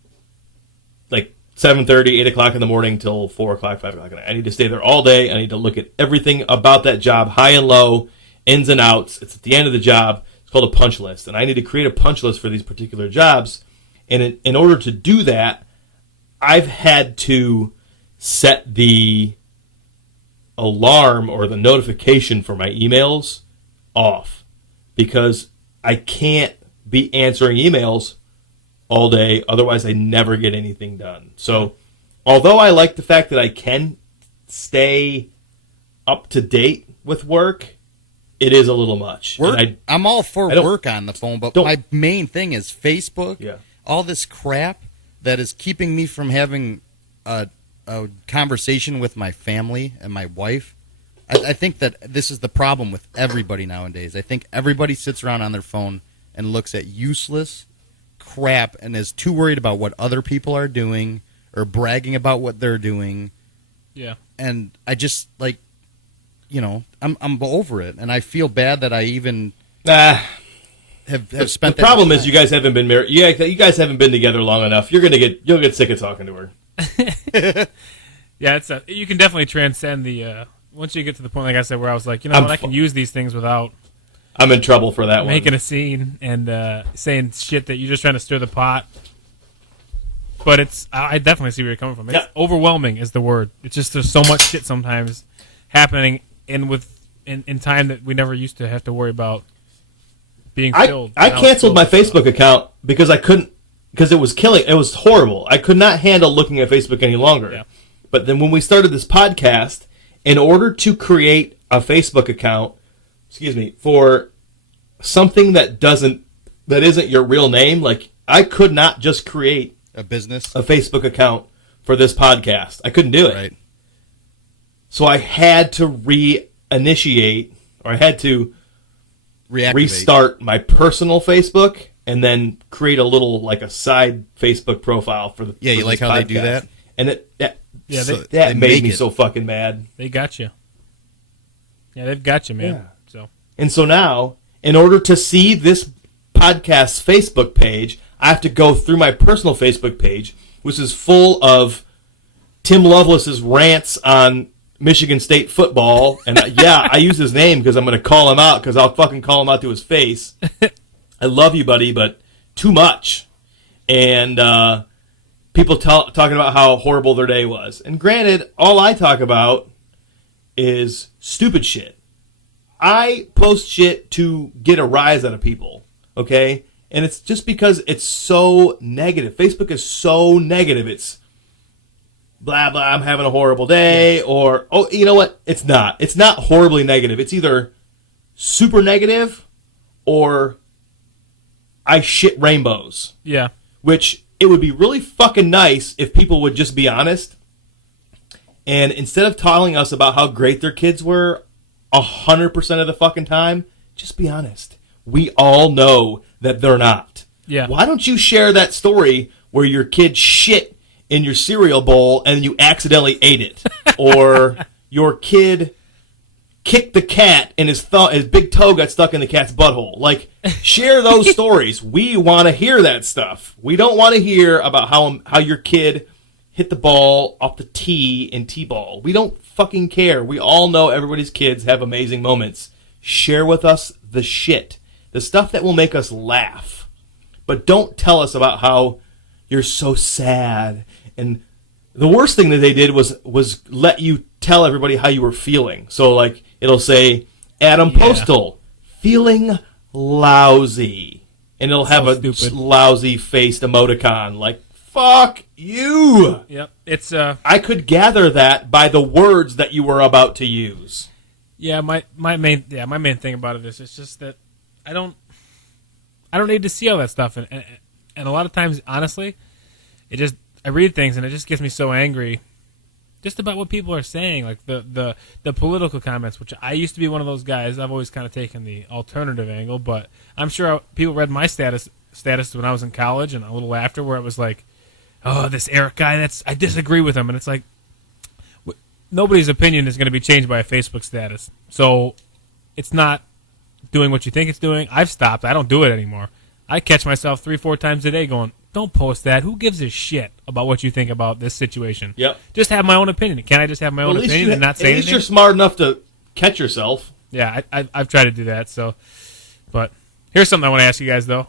like 7:30, 8 o'clock in the morning till 4 o'clock, 5 o'clock. I need to stay there all day. I need to look at everything about that job, high and low, ins and outs. It's at the end of the job. It's called a punch list, and I need to create a punch list for these particular jobs. And in order to do that, I've had to set the alarm or the notification for my emails off because I can't be answering emails all day. Otherwise, I never get anything done. So, although I like the fact that I can stay up to date with work, it is a little much. I'm all for work on the phone, but my main thing is Facebook. Yeah. All this crap that is keeping me from having a conversation with my family and my wife. I think that this is the problem with everybody nowadays. I think everybody sits around on their phone and looks at useless crap and is too worried about what other people are doing or bragging about what they're doing. Yeah. And I just I'm over it, and I feel bad that I even have spent. The problem is you guys haven't been married. Yeah, you guys haven't been together long enough. You'll get sick of talking to her. Yeah, you can definitely transcend the once you get to the point, like I said, where I was like, I can use these things without. I'm in trouble for that making one. a scene and saying shit that you're just trying to stir the pot. But I definitely see where you're coming from. It's overwhelming is the word. It's just there's so much shit sometimes happening in time that we never used to have to worry about being filled. I canceled my Facebook account because I couldn't, because it was killing. It was horrible. I could not handle looking at Facebook any longer. Yeah. But then when we started this podcast, in order to create a Facebook account, for something that isn't your real name, like I could not just create a Facebook account for this podcast. I couldn't do it. Right. So I had to reinitiate, or I had to restart my personal Facebook and then create a little, like a side Facebook profile for the Yeah, you like how they do that? And they made me so fucking mad. They got you. Yeah, they've got you, man. Yeah. So now, in order to see this podcast's Facebook page, I have to go through my personal Facebook page, which is full of Tim Lovelace's rants on Michigan State football. And I use his name because I'm going to call him out because I'll fucking call him out to his face. I love you, buddy, but too much. And people talking about how horrible their day was. And granted, all I talk about is stupid shit. I post shit to get a rise out of people, okay? And it's just because it's so negative. Facebook is so negative. It's blah, blah, I'm having a horrible day, or, oh, you know what? It's not. It's not horribly negative. It's either super negative or I shit rainbows. Yeah. Which it would be really fucking nice if people would just be honest. And instead of telling us about how great their kids were 100% of the fucking time, just be honest. We all know that they're not. Yeah. Why don't you share that story where your kid shit in your cereal bowl and you accidentally ate it? Or your kid kicked the cat and his big toe got stuck in the cat's butthole. Like, share those stories. We want to hear that stuff. We don't want to hear about how your kid hit the ball off the tee in T-ball. We don't fucking care. We all know everybody's kids have amazing moments. Share with us the shit. The stuff that will make us laugh. But don't tell us about how you're so sad. And the worst thing that they did was let you tell everybody how you were feeling. So, like, it'll say, Adam Postal, feeling lousy. And it'll have a lousy-faced emoticon. Like, fuck you. Yep. It's I could gather that by the words that you were about to use. Yeah, my main thing about it is it's just that I don't need to see all that stuff, and a lot of times, honestly, I read things and it just gets me so angry, just about what people are saying, like the political comments, which I used to be one of those guys. I've always kind of taken the alternative angle, but I'm sure people read my status when I was in college and a little after, where it was like, oh, this Eric guy, I disagree with him, and it's like, nobody's opinion is going to be changed by a Facebook status. So it's not doing what you think it's doing. I've stopped. I don't do it anymore. I catch myself 3-4 times a day going, don't post that. Who gives a shit about what you think about this situation? Yep. Just have my own opinion. Can't I just have my own opinion and not say anything? At least you're smart enough to catch yourself. Yeah, I've tried to do that. So, but here's something I want to ask you guys, though,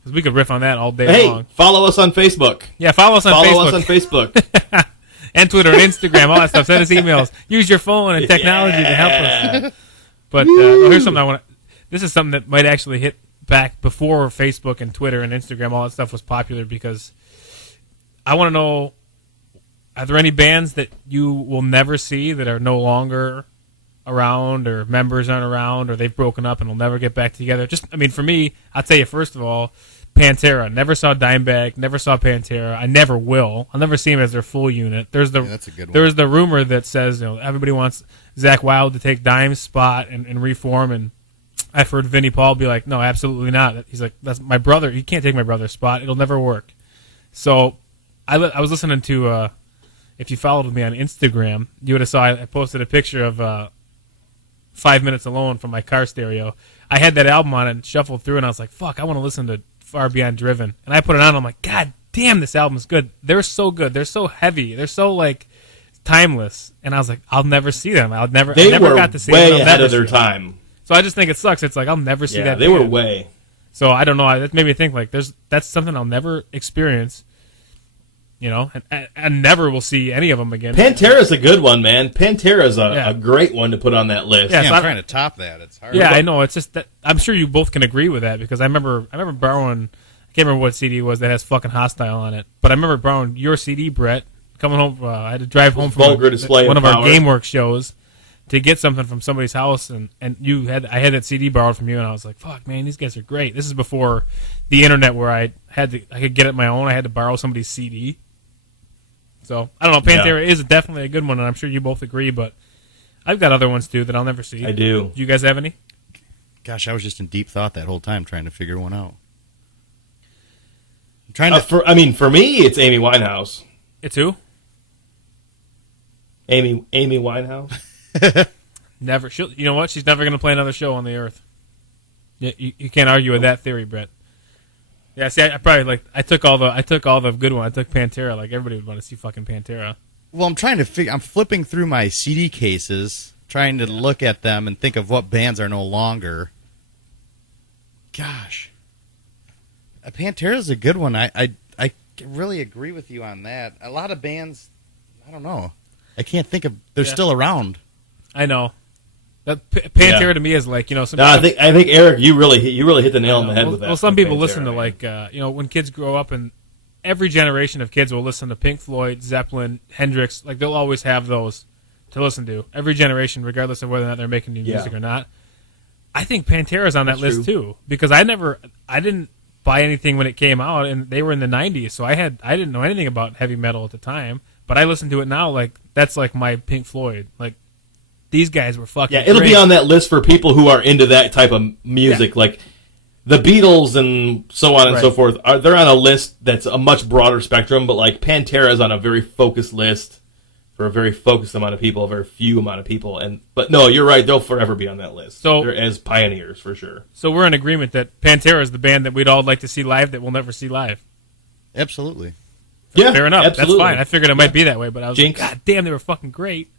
because we could riff on that all day long. Follow us on Facebook. Yeah, follow us on Facebook. And Twitter and Instagram, all that stuff. Send us emails. Use your phone and technology to help us. But here's something I want to... This is something that might actually hit back before Facebook and Twitter and Instagram, all that stuff was popular, because I want to know, are there any bands that you will never see that are no longer around, or members aren't around, or they've broken up and will never get back together? For me, I'll tell you, first of all, Pantera. Never saw Dimebag, never saw Pantera. I never will. I'll never see them as their full unit. That's a good one. There's the rumor that says, everybody wants Zakk Wylde to take Dime's spot and reform, and I've heard Vinnie Paul be like, no, absolutely not. He's like, that's my brother. He can't take my brother's spot. It'll never work. So I was listening to, if you followed me on Instagram, you would have saw I posted a picture of 5 Minutes Alone from my car stereo. I had that album on it and shuffled through, and I was like, fuck, I want to listen to Far Beyond Driven. And I put it on, and I'm like, God damn, this album's good. They're so good. They're so heavy. They're so, like, timeless. And I was like, I'll never see them. I never got to see them. They were way ahead of their time. So I just think it sucks. It's like, I'll never see that. They were way. So I don't know. That made me think, like, that's something I'll never experience. And I never will see any of them again. Pantera's a good one, man. Pantera's a great one to put on that list. Yeah, so I'm trying to top that. It's hard. Yeah, I know. It's just that I'm sure you both can agree with that, because I remember borrowing, I can't remember what CD it was that has fucking Hostile on it, but I remember borrowing your CD, Brett, coming home. I had to drive home from one of our GameWorks shows to get something from somebody's house, and I had that CD borrowed from you, and I was like, fuck, man, these guys are great. This is before the internet, where I could get it my own. I had to borrow somebody's CD. So, I don't know. Pantera is definitely a good one, and I'm sure you both agree, but I've got other ones, too, that I'll never see. I do. You guys have any? Gosh, I was just in deep thought that whole time trying to figure one out. For me, it's Amy Winehouse. It's who? Amy Winehouse. Never. You know what? She's never going to play another show on the earth. You can't argue with that theory, Brett. Yeah, see, I probably I took all the good one. I took Pantera. Like everybody would want to see fucking Pantera. Well, I'm trying to figure. I'm flipping through my CD cases, trying to look at them and think of what bands are no longer. Gosh, Pantera's a good one. I really agree with you on that. A lot of bands, I don't know. I can't think of. They're still around. I know. That Pantera to me is like, some. No, I think Eric, you really hit the nail on the head with that. Well, some people Pantera, listen to when kids grow up, and every generation of kids will listen to Pink Floyd, Zeppelin, Hendrix. Like they'll always have those to listen to. Every generation, regardless of whether or not they're making new music or not. I think Pantera's on that list too, because I didn't buy anything when it came out, and they were in the 90s, so I didn't know anything about heavy metal at the time, but I listen to it now like that's like my Pink Floyd. Like these guys were fucking it'll great. be on that list for people who are into that type of music, like the Beatles and so on and so forth. They're on a list that's a much broader spectrum, but like Pantera is on a very focused list for a very focused amount of people, a very few amount of people. But no, you're right, they'll forever be on that list. So they're as pioneers for sure. So we're in agreement that Pantera is the band that we'd all like to see live that we'll never see live. Absolutely. Yeah, fair enough. Absolutely. That's fine. I figured it might be that way, but I was Jinx. like, God damn, they were fucking great.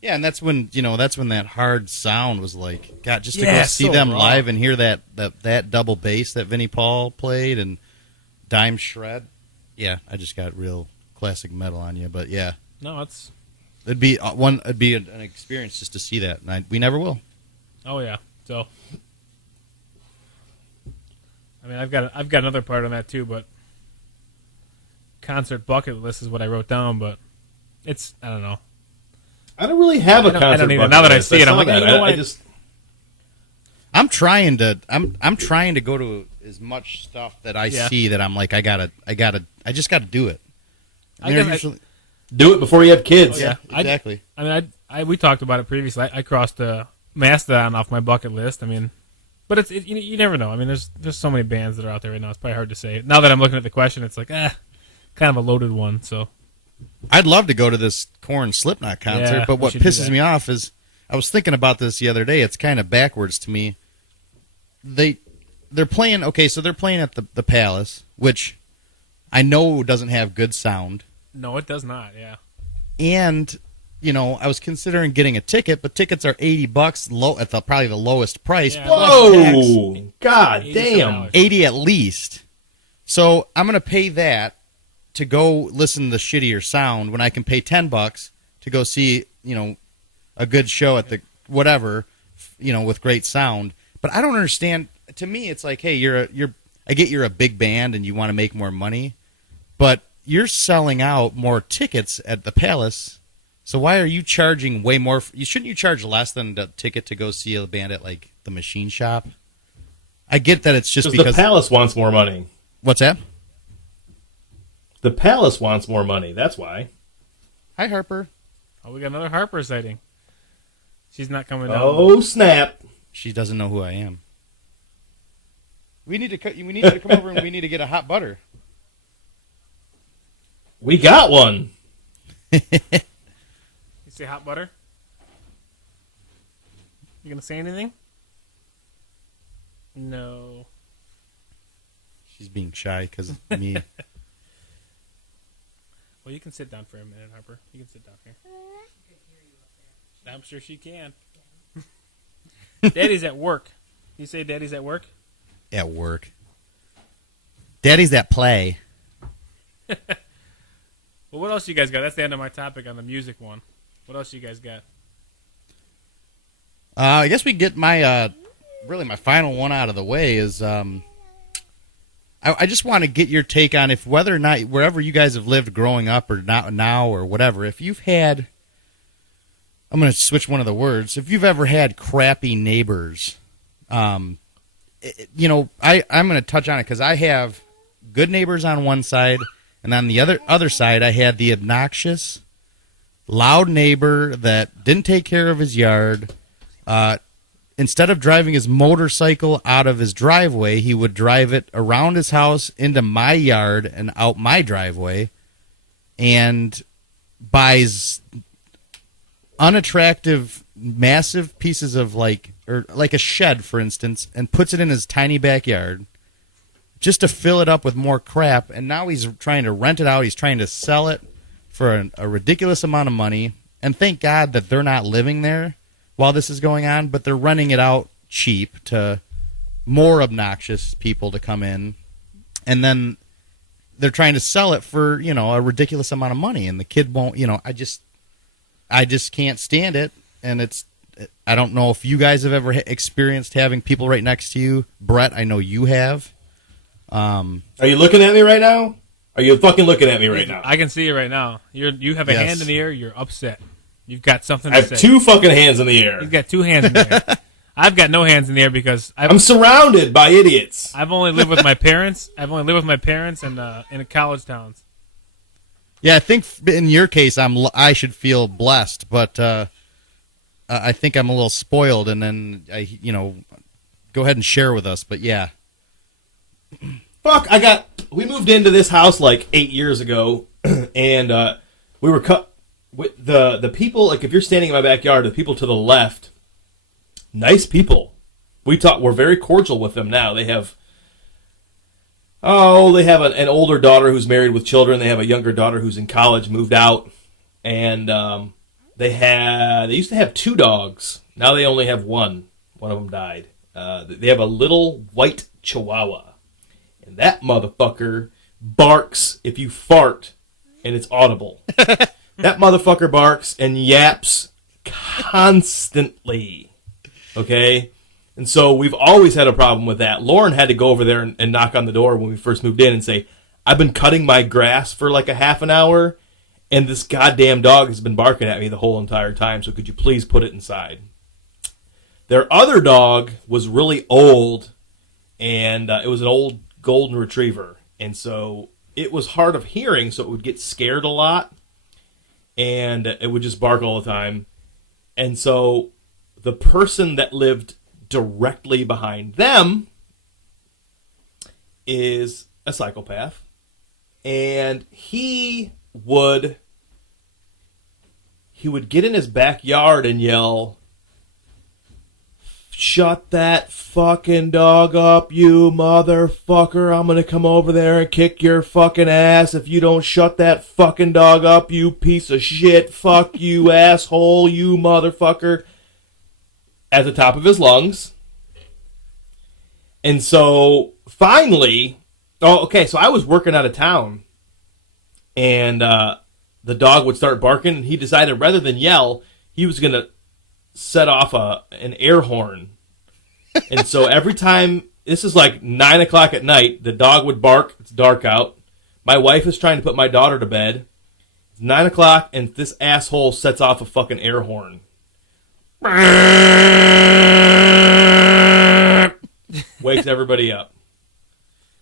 Yeah, and that's when that hard sound was like, God, just to go see so them raw. live and hear that double bass that Vinnie Paul played and Dime Shred. Yeah, I just got real classic metal on you, but yeah, No, it's it'd be an experience just to see that, and we never will. oh yeah. So I mean, I've got another part on that too, but concert bucket list is what I wrote down, but it's I don't know. I don't really have a concert I don't either. bucket Now that I list. see it, I'm saw like, that. you know what? I just I'm trying to go to as much stuff that I see that I'm like I just gotta do it. I guess do it before you have kids. Yeah, exactly. I mean, we talked about it previously. I crossed Mastodon off my bucket list. I mean, but you never know. I mean, there's so many bands that are out there right now. It's probably hard to say. Now that I'm looking at the question, it's like kind of a loaded one. So I'd love to go to this Korn Slipknot concert, Yeah, but we what should do pisses that. me off is I was thinking about this the other day. It's kind of backwards to me. They're playing so they're playing at the Palace, which I know doesn't have good sound. no, it does not. Yeah. And I was considering getting a ticket, but tickets are $80 low at probably the lowest price. Yeah. plus tax, Whoa! God damn! $87. 80 at least. So I'm gonna pay that to go listen to the shittier sound when I can pay $10 to go see a good show at the whatever with great sound. But I don't understand. To me, it's like, hey, I get you're a big band and you want to make more money, but you're selling out more tickets at the Palace. So why are you charging way more? Shouldn't you charge less than the ticket to go see a band at like the Machine Shop? I get that it's just because the Palace wants more money. What's that? The Palace wants more money. That's why. Hi, Harper. Oh, we got another Harper sighting. She's not coming down. Oh snap! She doesn't know who I am. We need to come over and we need to get a hot butter. We got one. You say hot butter? You gonna say anything? No. She's being shy because of me. Well, you can sit down for a minute, Harper. You can sit down here. I'm sure she can. Daddy's at work. You say Daddy's at work? At work. Daddy's at play. Well, what else you guys got? That's the end of my topic on the music one. What else you guys got? I guess we get my my final one out of the way is I just want to get your take on if whether or not wherever you guys have lived growing up or not now or whatever, if you've had, I'm going to switch one of the words, if you've ever had crappy neighbors. I'm going to touch on it because I have good neighbors on one side, and on the other side, I had the obnoxious, loud neighbor that didn't take care of his yard. Instead of driving his motorcycle out of his driveway, he would drive it around his house into my yard and out my driveway, and buys unattractive, massive pieces of like a shed, for instance, and puts it in his tiny backyard. just to fill it up with more crap. And now he's trying to rent it out. He's trying to sell it for a ridiculous amount of money. And thank God that they're not living there while this is going on, but they're renting it out cheap to more obnoxious people to come in. And then they're trying to sell it for, a ridiculous amount of money. And the kid won't, I just can't stand it. And I don't know if you guys have ever experienced having people right next to you. Brett, I know you have. Are you looking at me right now? Are you fucking looking at me right now? I can see it right now. You have a Yes. hand in the air. You're upset. You've got something to I have say. 2 fucking hands in the air. You've got 2 hands in the air. I've got no hands in the air because I'm surrounded by idiots. I've only lived with my parents. and in college towns. Yeah, I think in your case, I should feel blessed, but I think I'm a little spoiled. And then go ahead and share with us. But yeah, Fuck, we moved into this house like 8 years ago, and we were cut with the people. Like, if you're standing in my backyard, the people to the left, nice people. We're very cordial with them now. They have an older daughter who's married with children. They have a younger daughter who's in college, moved out, and they used to have 2 dogs. Now they only have 1. One of them died. They have a little white Chihuahua. And that motherfucker barks if you fart, and it's audible. That motherfucker barks and yaps constantly. Okay? And so we've always had a problem with that. Lauren had to go over there and knock on the door when we first moved in and say, I've been cutting my grass for like a half an hour, and this goddamn dog has been barking at me the whole entire time, so could you please put it inside? Their other dog was really old, and it was an old golden retriever, and so it was hard of hearing, so it would get scared a lot, and it would just bark all the time. And so the person that lived directly behind them is a psychopath, and he would get in his backyard and yell, "Shut that fucking dog up, you motherfucker. I'm gonna come over there and kick your fucking ass if you don't shut that fucking dog up, you piece of shit. Fuck you, asshole, you motherfucker." At the top of his lungs. And so, finally, so I was working out of town, and the dog would start barking, and he decided rather than yell, he was gonna set off an air horn. And so every time, this is like 9 o'clock at night, the dog would bark. It's dark out. My wife is trying to put my daughter to bed. It's 9 o'clock, and this asshole sets off a fucking air horn. Wakes everybody up.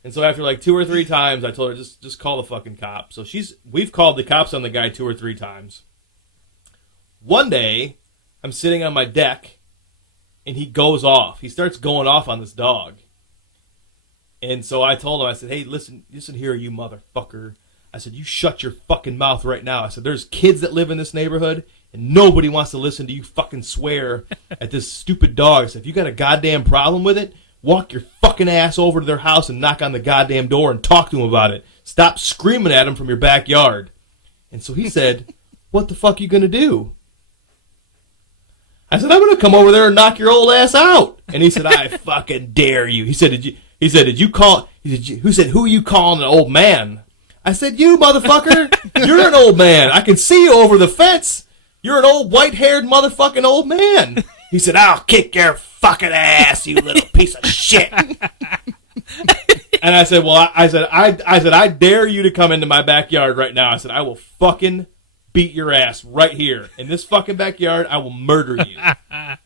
And so after like 2 or 3 times, I told her, just call the fucking cops. So we've called the cops on the guy 2 or 3 times. One day, I'm sitting on my deck, and he goes off. He starts going off on this dog. And so I told him, I said, hey, listen here, you motherfucker. I said, you shut your fucking mouth right now. I said, there's kids that live in this neighborhood, and nobody wants to listen to you fucking swear at this stupid dog. I said, if you got a goddamn problem with it, walk your fucking ass over to their house and knock on the goddamn door and talk to them about it. Stop screaming at them from your backyard. And so he said, what the fuck you gonna do? I said, I'm gonna come over there and knock your old ass out. And he said, I fucking dare you. He said, did you call? Who said, who are you calling an old man? I said, you motherfucker. You're an old man. I can see you over the fence. You're an old white-haired motherfucking old man. He said, I'll kick your fucking ass, you little piece of shit. And I said, well, I said, I dare you to come into my backyard right now. I said, I will fucking beat your ass right here. In this fucking backyard, I will murder you. I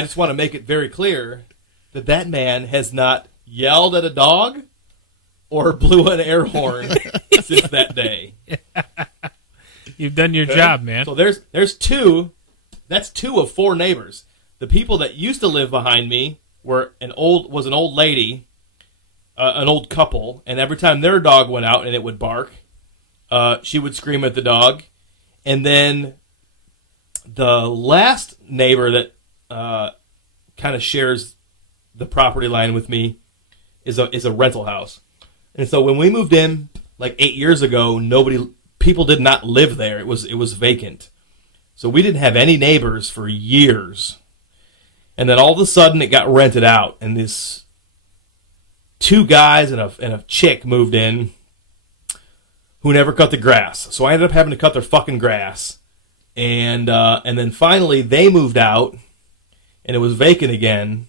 just want to make it very clear that man has not yelled at a dog or blew an air horn since that day. You've done your job, man. So there's 2. That's 2 of 4 neighbors. The people that used to live behind me was an old lady, an old couple, and every time their dog went out and it would bark, she would scream at the dog. And then the last neighbor that kind of shares the property line with me is a rental house. And so when we moved in like 8 years ago, people did not live there. It was vacant. So we didn't have any neighbors for years. And then all of a sudden it got rented out, and this 2 guys and a chick moved in who never cut the grass. So I ended up having to cut their fucking grass. And then finally they moved out, and it was vacant again.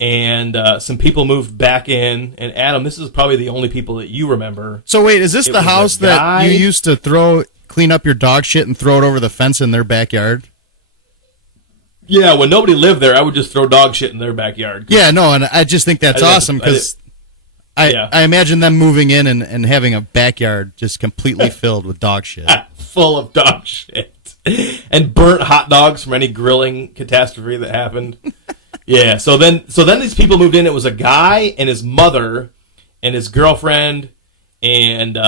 And some people moved back in. And Adam, this is probably the only people that you remember. So wait, is this the was a house guy- that you used to clean up your dog shit and throw it over the fence in their backyard? Yeah, when nobody lived there, I would just throw dog shit in their backyard. Yeah, no, and I just think that's awesome because I imagine them moving in and having a backyard just completely filled with dog shit. Full of dog shit. And burnt hot dogs from any grilling catastrophe that happened. Yeah, so then these people moved in. It was a guy and his mother and his girlfriend, and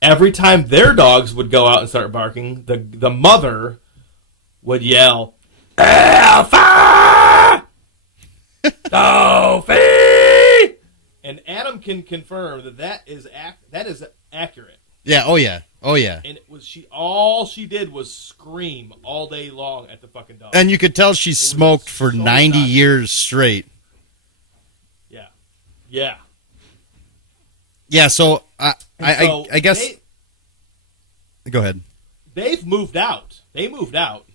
every time their dogs would go out and start barking, the mother would yell, "Alpha! Sophie!" And Adam can confirm that is accurate. Yeah, oh yeah. And it was all she did was scream all day long at the fucking dog. And you could tell she smoked for so 90 nuts. years straight. Yeah. Yeah. Yeah, so I guess go ahead. They've moved out. They moved out,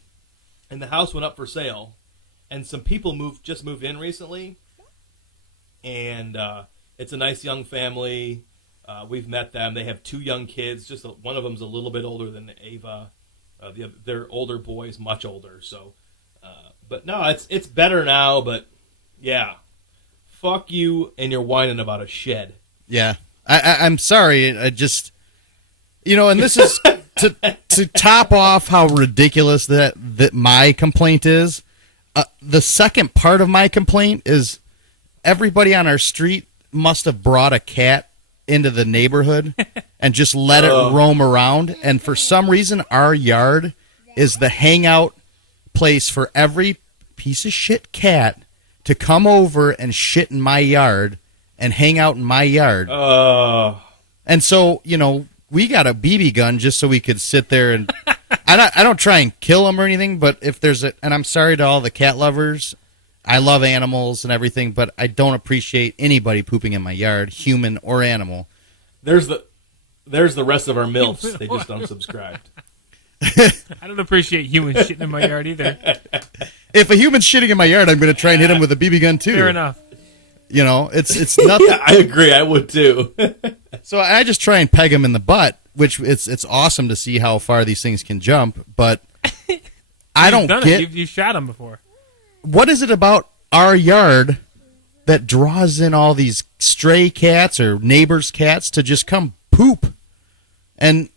and the house went up for sale, and some people just moved in recently, and it's a nice young family. We've met them. They have 2 young kids. Just one of them's a little bit older than Ava. Their older boy is much older. So, but no, it's better now. But yeah, fuck you, and you're whining about a shed. Yeah, I'm sorry. I just, and this is to top off how ridiculous that my complaint is. The second part of my complaint is everybody on our street must have brought a cat into the neighborhood and just let it roam around. And for some reason, our yard is the hangout place for every piece of shit cat to come over and shit in my yard and hang out in my yard. And so, we got a BB gun just so we could sit there and I don't try and kill them or anything, but if there's and I'm sorry to all the cat lovers. I love animals and everything, but I don't appreciate anybody pooping in my yard, human or animal. There's the rest of our MILFs. They just unsubscribed. I don't appreciate human shitting in my yard either. If a human's shitting in my yard, I'm going to try and hit him with a BB gun too. Fair enough. It's nothing. Yeah, I agree. I would too. So I just try and peg him in the butt, which it's awesome to see how far these things can jump, but I don't get. You shot him before. What is it about our yard that draws in all these stray cats or neighbors' cats to just come poop? And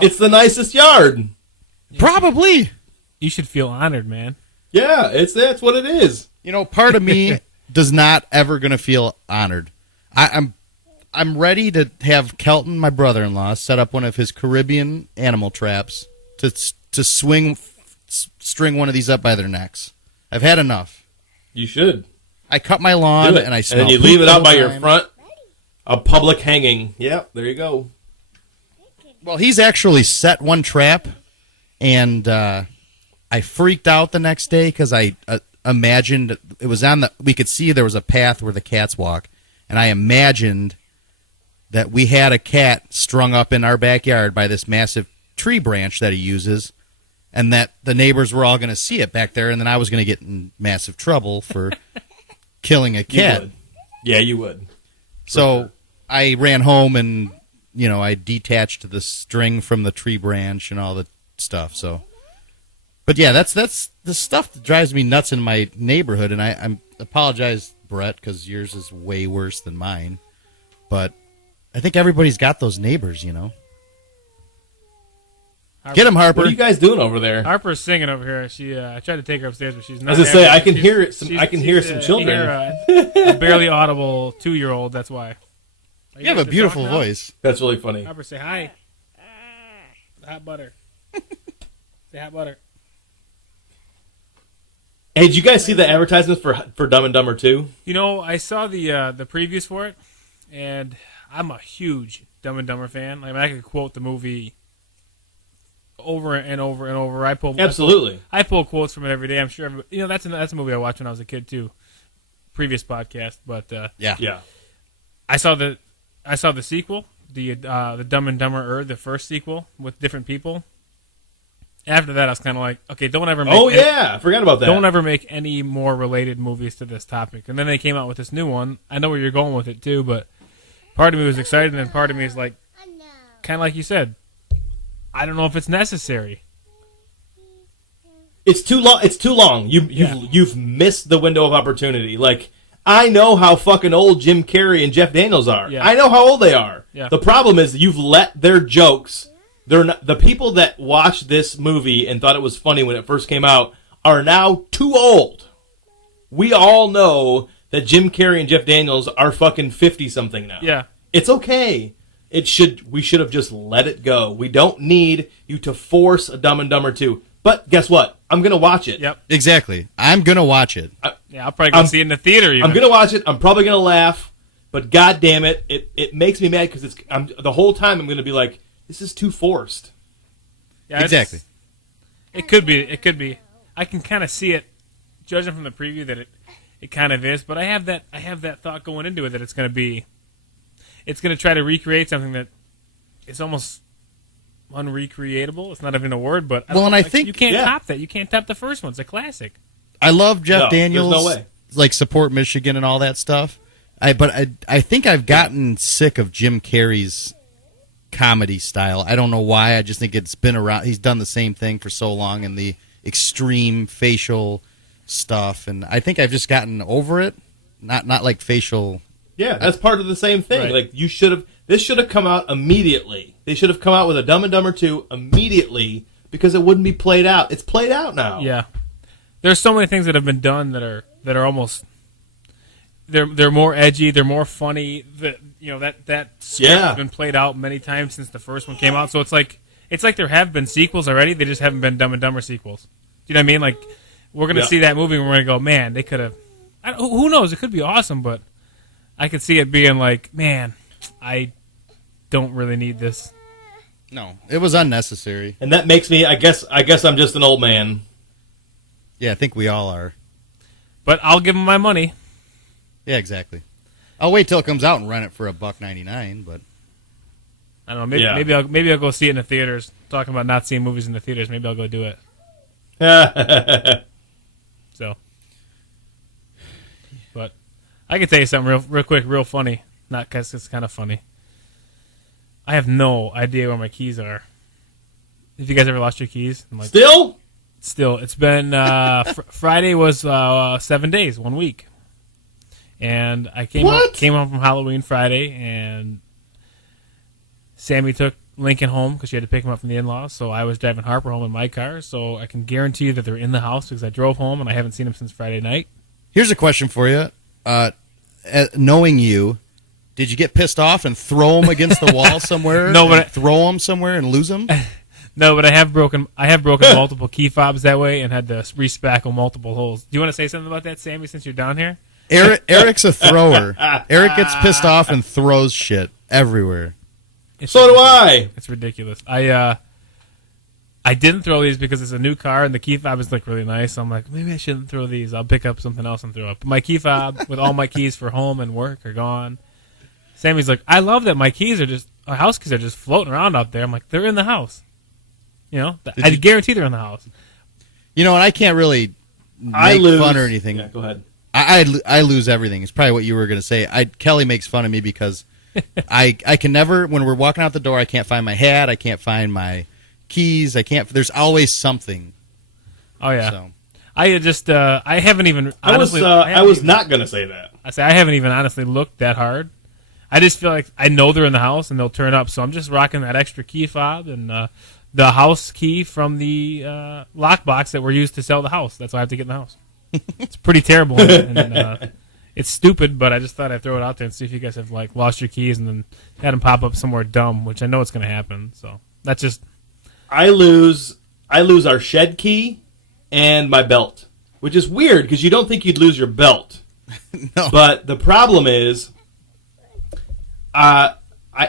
it's the nicest yard. Probably. You should feel honored, man. Yeah, that's what it is. Part of me does not ever going to feel honored. I'm ready to have Kelton, my brother-in-law, set up one of his Caribbean animal traps to string one of these up by their necks. I've had enough. You should. I cut my lawn and I smell. And then you poop leave it the out whole by your time. front. A public hanging. Yep, there you go. Well, he's actually set one trap, and I freaked out the next day because I imagined it was we could see there was a path where the cats walk, and I imagined that we had a cat strung up in our backyard by this massive tree branch that he uses, and that the neighbors were all going to see it back there, and then I was going to get in massive trouble for killing a cat. You would. Yeah, you would. So sure. I ran home and, I detached the string from the tree branch and all the stuff. So, but yeah, that's the stuff that drives me nuts in my neighborhood. And I apologize, Brett, because yours is way worse than mine. But I think everybody's got those neighbors, Get him, Harper. What are you guys doing over there? Harper's singing over here. I tried to take her upstairs, but she's not. I was gonna say there. I can hear it. I can hear she's, some children. a barely audible 2-year-old. That's why. You have a beautiful voice. That's really funny. Harper, say hi. Hot butter. Say hot butter. Hey, did you guys see the advertisements for Dumb and Dumber 2? You know, I saw the previews for it, and I'm a huge Dumb and Dumber fan. I mean, I could quote the movie over and over and over. Absolutely. I pull quotes from it every day. I'm sure. That's a movie I watched when I was a kid too. Previous podcast, but Yeah. I saw the sequel, the Dumb and Dumber, the first sequel with different people. After that, I was kind of like, okay, don't ever make. I forgot about that. Don't ever make any more related movies to this topic. And then they came out with this new one. I know where you're going with it too, but part of me was excited, and part of me is like, kind of like you said, I don't know if it's necessary. It's too long. It's too long. You've missed the window of opportunity. Like, I know how fucking old Jim Carrey and Jeff Daniels are. Yeah. I know how old they are. Yeah. The problem is you've let their jokes. They're not, the people that watched this movie and thought it was funny when it first came out are now too old. We all know that Jim Carrey and Jeff Daniels are fucking 50-something now. Yeah. It's okay. We should have just let it go. We don't need you to force a Dumb and Dumber 2. But guess what? I'm going to watch it. Yep. Exactly. I'm going to watch it. Yeah, I'll probably go see it in the theater. Even. I'm going to watch it. I'm probably going to laugh. But god damn it, it makes me mad because the whole time I'm going to be like, this is too forced. Yeah, exactly. It could be. It could be. I can kind of see it, judging from the preview, that it kind of is. But I have that thought going into it that it's going to try to recreate something that is almost unrecreatable. It's not even a word, but I think you can't top that. You can't top the first one. It's a classic. I love Jeff Daniels. There's no way. Like support Michigan and all that stuff. I think I've gotten sick of Jim Carrey's comedy style. I don't know why. I just think it's been around. He's done the same thing for so long, and the extreme facial stuff, and I think I've just gotten over it. Not like facial. Yeah, that's part of the same thing. Right. Like this should have come out immediately. They should have come out with a Dumb and Dumber 2 immediately because it wouldn't be played out. It's played out now. Yeah, there's so many things that have been done that are almost they're more edgy. They're more funny. That script has been played out many times since the first one came out. So it's like there have been sequels already. They just haven't been Dumb and Dumber sequels. Do you know what I mean? Like we're gonna see that movie and we're gonna go, man, they could have. Who knows? It could be awesome, but I could see it being like, man, I don't really need this. No, it was unnecessary. And that makes me. I guess I'm just an old man. Yeah, I think we all are. But I'll give them my money. Yeah, exactly. I'll wait till it comes out and rent it for $1.99, but I don't know. Maybe I'll go see it in the theaters. Talking about not seeing movies in the theaters, maybe I'll go do it. So, but I can tell you something real quick, real funny. Not because it's kind of funny. I have no idea where my keys are. Have you guys ever lost your keys? I'm like, Still, it's been Friday was 7 days, 1 week. And I came home from Halloween Friday, and Sammy took Lincoln home because she had to pick him up from the in-laws. So I was driving Harper home in my car. So I can guarantee you that they're in the house because I drove home and I haven't seen them since Friday night. Here's a question for you. Knowing you, did you get pissed off and throw them against the wall somewhere? No, but throw them somewhere and lose them? No, but I have broken multiple key fobs that way and had to respackle multiple holes. Do you want to say something about that, Sammy, since you're down here? Eric's a thrower. Eric gets pissed off and throws shit everywhere. So do I. It's ridiculous. I didn't throw these because it's a new car and the key fob is like really nice. So I'm like, maybe I shouldn't throw these. I'll pick up something else and throw it. But my key fob with all my keys for home and work are gone. Sammy's like, I love that my house keys are just floating around out there. I'm like, they're in the house. You know, I guarantee they're in the house. You know, and I can't really make fun or anything. Yeah, go ahead. I lose everything. It's probably what you were going to say. Kelly makes fun of me because I can never, when we're walking out the door, I can't find my hat. I can't find my keys. There's always something. Oh, yeah. So. I haven't even honestly. I was not going to say that. I haven't even honestly looked that hard. I just feel like I know they're in the house and they'll turn up. So I'm just rocking that extra key fob and the house key from the lockbox that were used to sell the house. That's why I have to get in the house. It's pretty terrible. And it's stupid, but I just thought I'd throw it out there and see if you guys have like lost your keys and then had them pop up somewhere dumb, which I know it's going to happen. So that's just. I lose our shed key and my belt. which is weird because you don't think you'd lose your belt. No. But the problem is,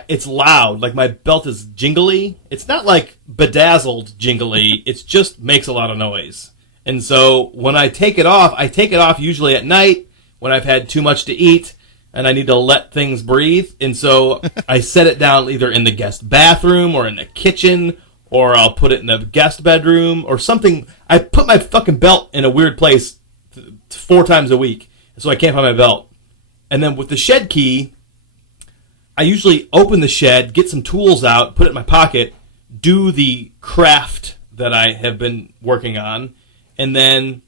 it's loud. Like my belt is jingly. It's not like bedazzled jingly. It just makes a lot of noise. And so when I take it off usually at night when I've had too much to eat and I need to let things breathe. And so I set it down either in the guest bathroom or in the kitchen, or I'll put it in the guest bedroom or something. I put my fucking belt in a weird place 4 times a week, so I can't find my belt. And then with the shed key, I usually open the shed, get some tools out, put it in my pocket, do the craft that I have been working on, and then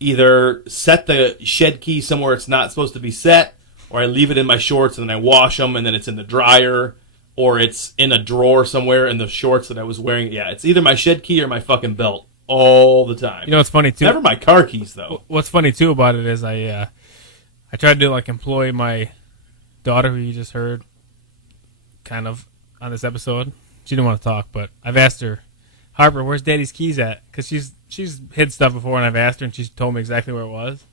either set the shed key somewhere it's not supposed to be set, or I leave it in my shorts and then I wash them and then it's in the dryer, or it's in a drawer somewhere in the shorts that I was wearing. Yeah, it's either my shed key or my fucking belt all the time. You know what's funny too? Never my car keys though. What's funny too about it is I tried to like employ my daughter, who you just heard, kind of on this episode. She didn't want to talk, but I've asked her, Harper, where's Daddy's keys at? Because she's hid stuff before, and I've asked her, and she's told me exactly where it was.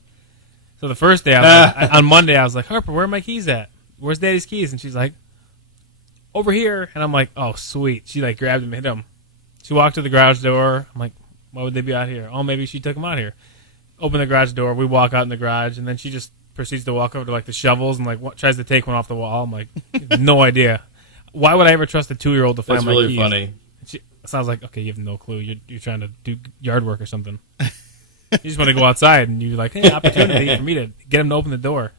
So the first day, on Monday, I was like, Harper, where are my keys at? Where's Daddy's keys? And she's like, over here. And I'm like, oh, sweet. She like grabbed them and hit them. She walked to the garage door. I'm like, why would they be out here? Oh, maybe she took them out here. Open the garage door. We walk out in the garage, and then she just proceeds to walk over to like the shovels and like tries to take one off the wall. I'm like, no idea. Why would I ever trust a 2-year-old to find That's my really keys? funny. Sounds like, okay, you have no clue. You're trying to do yard work or something. You just want to go outside, and you're like, hey, opportunity for me to get him to open the door.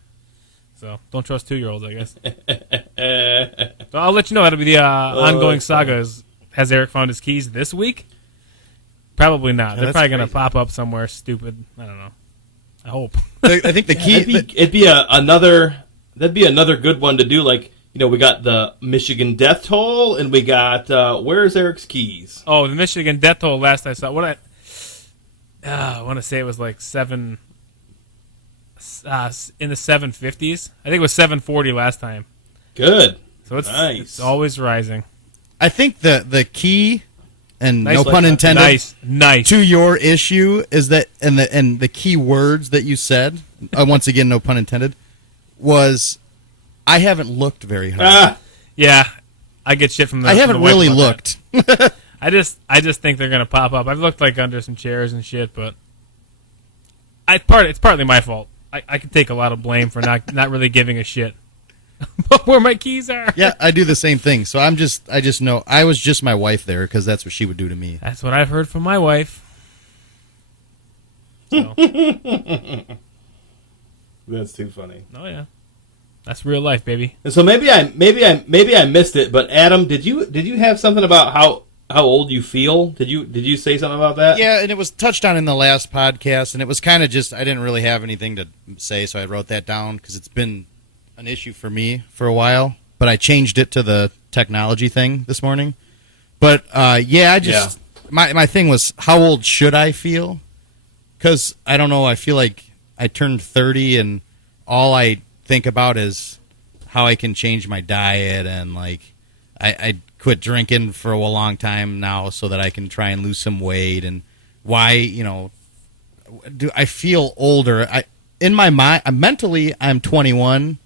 So don't trust 2-year-olds, I guess. So I'll let you know. That'll be the ongoing saga. Has Eric found his keys this week? Probably not. Yeah, They're probably going to crazy. pop up somewhere stupid. I don't know. I hope. I think the key. It'd be another good one to do. Like, you know, we got the Michigan death toll, and we got where's Eric's keys? Oh, the Michigan death toll. Last I saw, I want to say it was like 7 in the 750s. I think it was 740 last time. Good. So it's Nice. It's always rising. I think the key, and Nice, no like pun that. intended, Nice. to your issue is that, and the key words that you said, once again, no pun intended, was I haven't looked very hard. Yeah, I get shit from the. I from haven't the wife really about looked. that. I just think they're gonna pop up. I've looked like under some chairs and shit, but it's partly my fault. I can take a lot of blame for not really giving a shit where my keys are. Yeah, I do the same thing. So I just know I was just my wife there because that's what she would do to me. That's what I've heard from my wife. So, That's too funny. oh yeah, that's real life, baby. And so maybe I missed it, but Adam, did you have something about how old you feel? Did you say something about that? Yeah, and it was touched on in the last podcast, and it was kind of just I didn't really have anything to say, so I wrote that down because it's been an issue for me for a while. But I changed it to the technology thing this morning. But my thing was how old should I feel? Because I don't know. I feel like I turned 30, and all I think about is how I can change my diet, and like I quit drinking for a long time now so that I can try and lose some weight. And why, do I feel older? In my mind, mentally, I'm 21.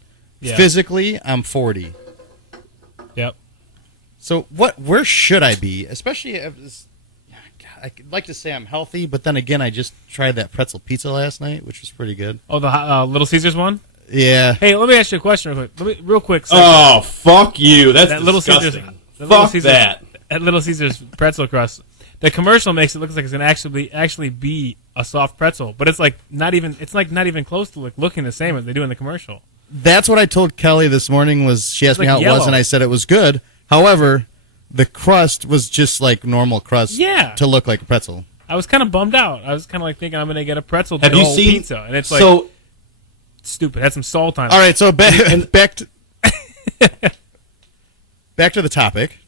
Yeah. Physically, I'm 40. Yep. So where should I be? Especially if I'd like to say I'm healthy, but then again, I just tried that pretzel pizza last night, which was pretty good. Oh, the Little Caesars one. Yeah. Hey, let me ask you a question real quick. Oh, fuck you. That's That Little disgusting. Caesars. The Fuck Little Caesars, that. That Little Caesars pretzel crust. The commercial makes it look like it's gonna actually be a soft pretzel, but it's like not even close to looking the same as they do in the commercial. That's what I told Kelly this morning. Was she asked me like how it was, yellow. and I said it was good. However, the crust was just like normal crust. Yeah. To look like a pretzel. I was kind of bummed out. I was kind of like thinking I'm gonna get a pretzel Have you dough seen pizza, and it's like so? stupid. It had some salt on it. All right, so back to back to the topic.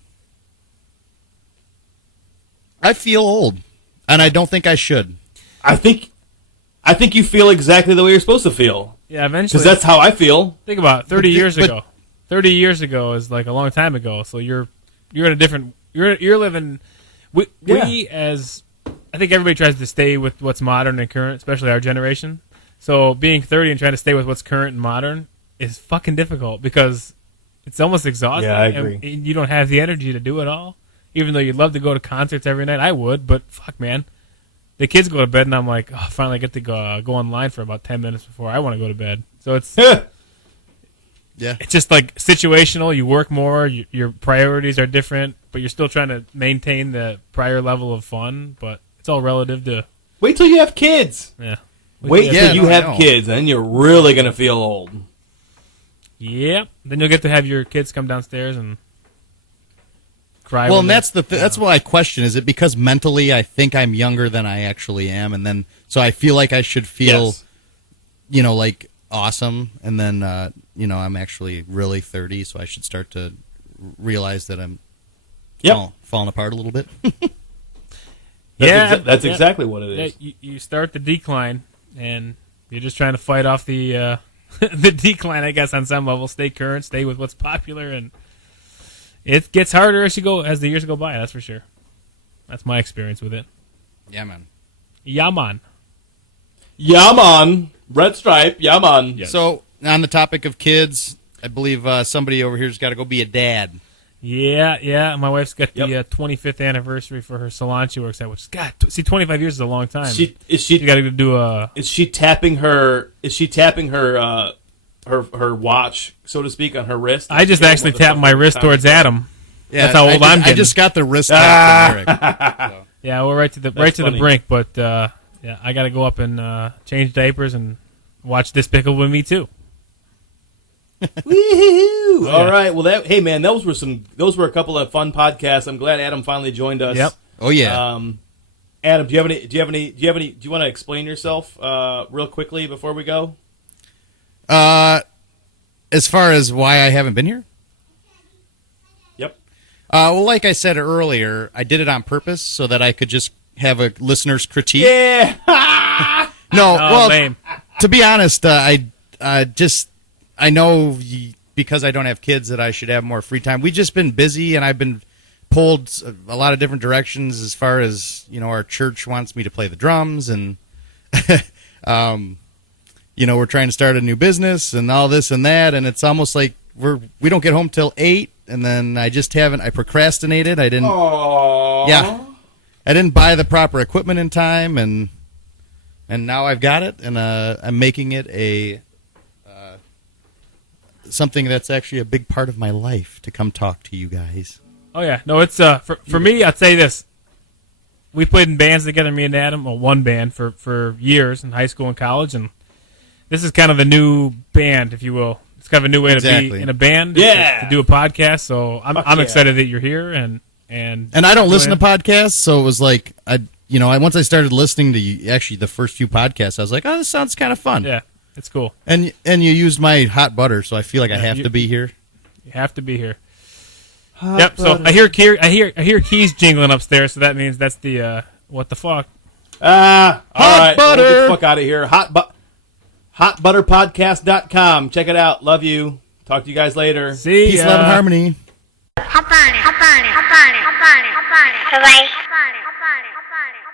I feel old, and I don't think I should. I think you feel exactly the way you're supposed to feel, Yeah, eventually. because that's how I feel. Think about it, 30 years but- ago. 30 years ago is like a long time ago. So you're in a different. You're living. We as I think everybody tries to stay with what's modern and current, especially our generation. So being 30 and trying to stay with what's current and modern is fucking difficult because it's almost exhausting. Yeah, I agree. And you don't have the energy to do it all. Even though you'd love to go to concerts every night, I would, but fuck, man. The kids go to bed, and I'm like, oh, finally I get to go online for about 10 minutes before I want to go to bed. So it's Yeah. it's just like situational. You work more, your priorities are different, but you're still trying to maintain the prior level of fun, but it's all relative to, Wait till you have kids. yeah. Wait Yeah, till you no, I have know. kids, and then you're really gonna feel old. Yep. Then you'll get to have your kids come downstairs and cry. Well, when and they- that's that's what I question. Is it because mentally I think I'm younger than I actually am, and then so I feel like I should feel, Yes. like awesome, and then I'm actually really 30, so I should start to realize that I'm Yep. falling apart a little bit. That's yeah. exactly what it Yeah, is. you start the decline, and you're just trying to fight off the the decline, I guess, on some level. Stay current, stay with what's popular, and it gets harder as the years go by. That's for sure. That's my experience with it. Yeah, man. Yaman. Yaman, red stripe, Yaman. Yes. So on the topic of kids, I believe somebody over here's got to go be a dad. Yeah. My wife's got the Yep. 25th anniversary for her salon she works at, which, God, 25 years is a long time. Is You she got to do a. is she tapping her? Is she tapping her? Her watch, so to speak, on her wrist. I just Yeah, actually what the tapped fuck my is wrist time towards is it? Adam. Yeah, That's how old I'm I getting. just got the wrist tap from Eric. So. Yeah, we're right to the funny. brink, but yeah, I got to go up and change diapers and watch Despicable Me too. Woo-hoo! yeah. All right. Well, hey man, those were a couple of fun podcasts. I'm glad Adam finally joined us. Yep. Oh yeah. Adam, do you want to explain yourself real quickly before we go? As far as why I haven't been here? Yep. Well, like I said earlier, I did it on purpose so that I could just have a listener's critique. Yeah. No, Oh, well, lame. to be honest, I know because I don't have kids that I should have more free time. We've just been busy, and I've been pulled a lot of different directions as far as, our church wants me to play the drums, and we're trying to start a new business and all this and that, and it's almost like we don't get home till 8, and then I procrastinated. I didn't Aww. Yeah. I didn't buy the proper equipment in time, and now I've got it, and I'm making it a something that's actually a big part of my life to come talk to you guys. Oh yeah, no, it's for me. I'd say this: we played in bands together, me and Adam, well, one band for years in high school and college, and this is kind of the new band, if you will. It's kind of a new way to Exactly. be in a band, Yeah. to do a podcast. So I'm yeah. excited that you're here, and I don't listen to podcasts, so it was like once I started listening to actually the first few podcasts, I was like, oh, this sounds kind of fun. Yeah, it's cool. And you used my hot butter, so I feel like I have you- to be here. You have to be here. Yep. So I hear keys jingling upstairs, so that means that's the what the fuck. All right. butter. We'll get the fuck out of here. Hotbutterpodcast.com. Check it out. Love you. Talk to you guys later. See Peace, ya. love, and harmony. Hop on it, hop on it, hop on it, hop on it, hop on it. Bye-bye. Hop on it, hop on it, hop on it.